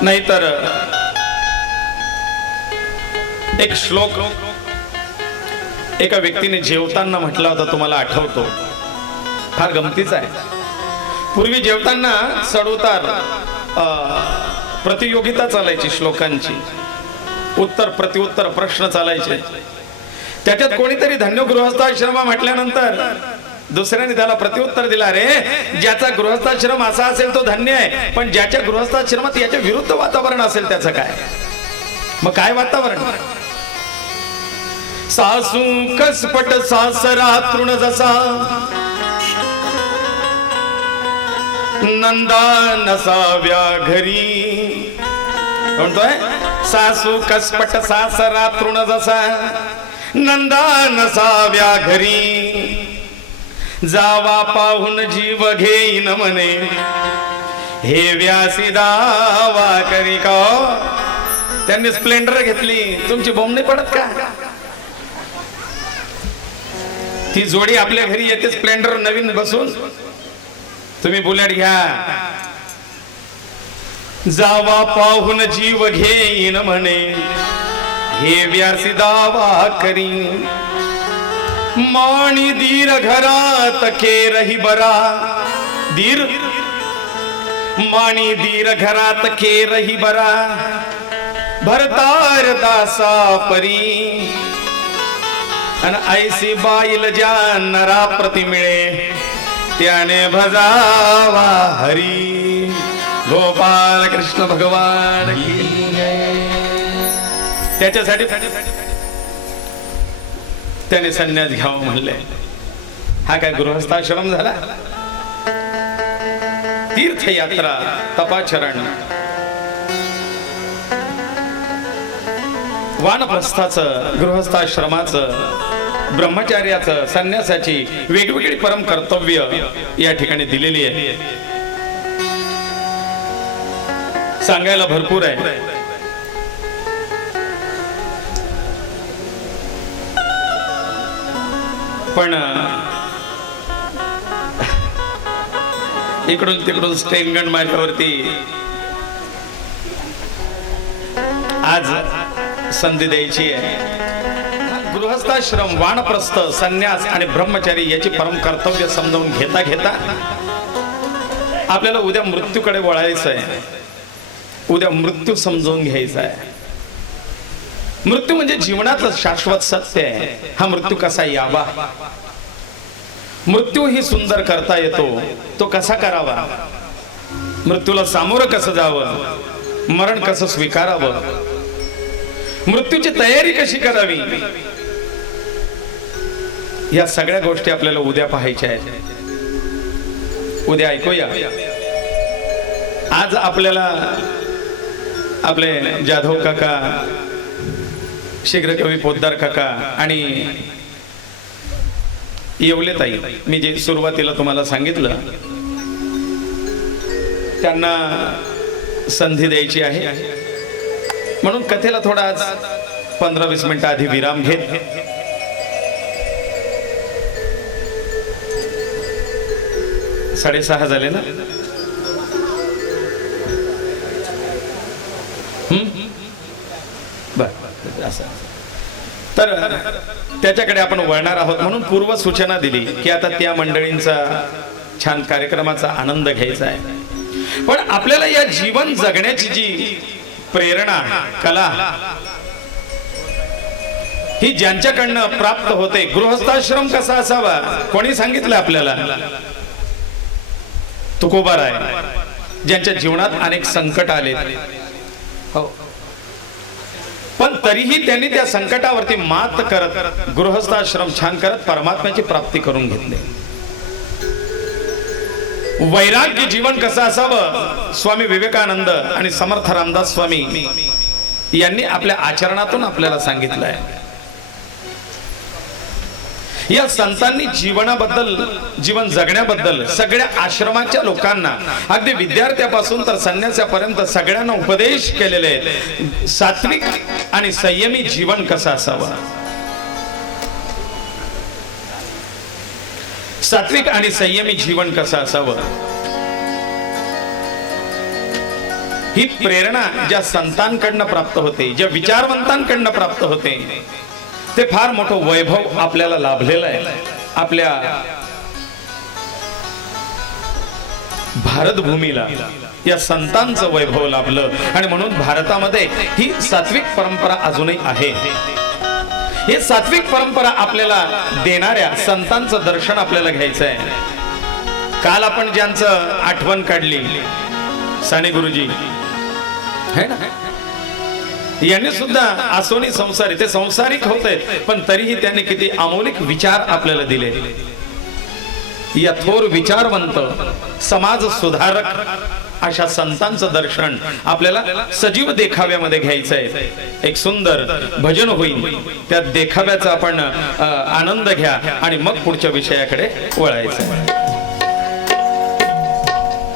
नाहीतर एक श्लोक एका व्यक्तीने जेवताना म्हटला होता, तुम्हाला आठवतो? फार गमतीचा आहे. पूर्वी जेवताना चढउतार प्रतियोगिता चालायची, श्लोकांची उत्तर प्रत्युत्तर प्रश्न चालायचे. त्याच्यात कोणीतरी धन्य गृहस्थाश्रम म्हटल्यानंतर दुसऱ्याने त्याला प्रत्युत्तर दिला, रे ज्याचा गृहस्थाश्रम असा असेल तो धन्य आहे, पण ज्याच्या गृहस्थाश्रमात याच्या विरुद्ध वातावरण असेल त्याचं काय? मग काय वातावरण? सासू कसपट सासरा तृण जसा, नंदा नसाव्या घरी. म्हणतोय सासू कसपट सासरा तृण जसा, नंदा नसाव्या घरी. जावा पाहून जीव घेईन म्हणे, हे व्यासी दावा करी का. त्यांनी स्प्लेंडर घेतली, तुमची बोंब नाही पडत का? ती जोडी आपल्या घरी येते स्प्लेंडर नवीन बसून, तुम्ही बुलेट घ्या. जावा पाहून जीव घेईन म्हणे, हे व्यासी दावा करी. माणी दीर घरात केरही बरा, दीर माणी दीर घरात केरही बरा. भरतार दासा परी, अन ऐसी बाईल ज्या नरा प्रति मिळे, त्याने भजावा हरी. गोपाल कृष्ण भगवान की जय. त्याच्यासाठी त्याने संन्यास घ्यावं म्हणले. हा काय गृहस्थाश्रम झाला? तीर्थयात्रा, तपाचरण, वानप्रस्थाचं, गृहस्थाश्रमाचं, ब्रह्मचार्याचं, संन्यासाची वेगवेगळी परम कर्तव्य या ठिकाणी दिलेली आहे. सांगायला भरपूर आहे, पण इकडून तिकडून स्टेनगंज माझ्यावरती आज संधी द्यायची आहे. गृहस्थाश्रम, वानप्रस्थ, संन्यास आणि ब्रह्मचारी याची परम कर्तव्य समजावून घेता घेता आपल्याला उद्या मृत्यूकडे वळायचं आहे. उद्या मृत्यू समजावून घ्यायचा आहे. मृत्यू म्हणजे जीवनातलं शाश्वत सत्य आहे. हा मृत्यू कसा यावा, मृत्यू ही सुंदर करता येतो, तो कसा करावा, मृत्यूला सामोरं कसं जावं, मरण कसं स्वीकारावं, मृत्यूची तयारी कशी करावी, या सगळ्या गोष्टी आपल्याला उद्या पाहायच्या आहेत. उद्या ऐकूया. आज आपल्याला आपले जाधव काका, शीघ्रकवी पोद्दार काका आणि येवले ताई, मी जे सुरुवातीला तुम्हाला सांगितलं, त्यांना संधी द्यायची आहे. म्हणून कथेला थोडा आज 15-20 मिनिटं आधी विराम घेत 6:30 झाले ना. तर त्याच्याकडे आपण वळणार आहोत. म्हणून पूर्व सूचना दिली की आता त्या मंडळींचा छान कार्यक्रमाचा आनंद घ्यायचा आहे. पण आपल्याला या जीवन जगण्याची जी प्रेरणा, कला, ही ज्यांच्याकडनं प्राप्त होते. गृहस्थाश्रम कसा असावा कोणी सांगितलं आपल्याला? तुकोबाराय, ज्यांच्या जीवनात अनेक संकट आले, हो, पण तरीही त्यांनी त्या संकटावरती मात करत गृहस्थाश्रम छान करत परमात्म्याची प्राप्ती करून घेतली. वैराग्य जीवन कसं असावं स्वामी विवेकानंद आणि समर्थ रामदास स्वामी यांनी आपल्या आचरणातून आपल्याला सांगितलं आहे. या संतांनी जीवनाबद्दल, जीवन जगण्याबद्दल सगळ्या आश्रमाच्या लोकांना, अगदी विद्यार्थ्यापासून तर संन्यासापर्यंत सगळ्यांना उपदेश केलेले आहेत. सात्विक आणि संयमी जीवन कसं असावं, सात्विक आणि संयमी जीवन कसं असावं, ही प्रेरणा ज्या संतांकडनं प्राप्त होते, ज्या विचारवंतांकडनं प्राप्त होते, ते फार मोठं वैभव आपल्याला लाभलेलं आहे. आपल्या भारत भूमीला या संतांचं वैभव लाभलं आणि म्हणून भारतामध्ये ही सात्विक परंपरा अजूनही आहे. हे सात्विक परंपरा आपल्याला देणाऱ्या संतांचं दर्शन आपल्याला घ्यायचं आहे. काल आपण ज्यांचं आठवण काढली साने गुरुजी है ना, यांनी सुद्धा आसोनी संसारी, ते संसारिक होते पण तरीही त्यांनी किती अमौलिक विचार आपल्याला दिले. या थोर विचारवंत समाज सुधारक अशा संतांचं दर्शन आपल्याला सजीव देखाव्यामध्ये घ्यायचंय. एक सुंदर भजन होईल, त्या देखाव्याचा आपण आनंद घ्या आणि मग पुढच्या विषयाकडे वळायचं.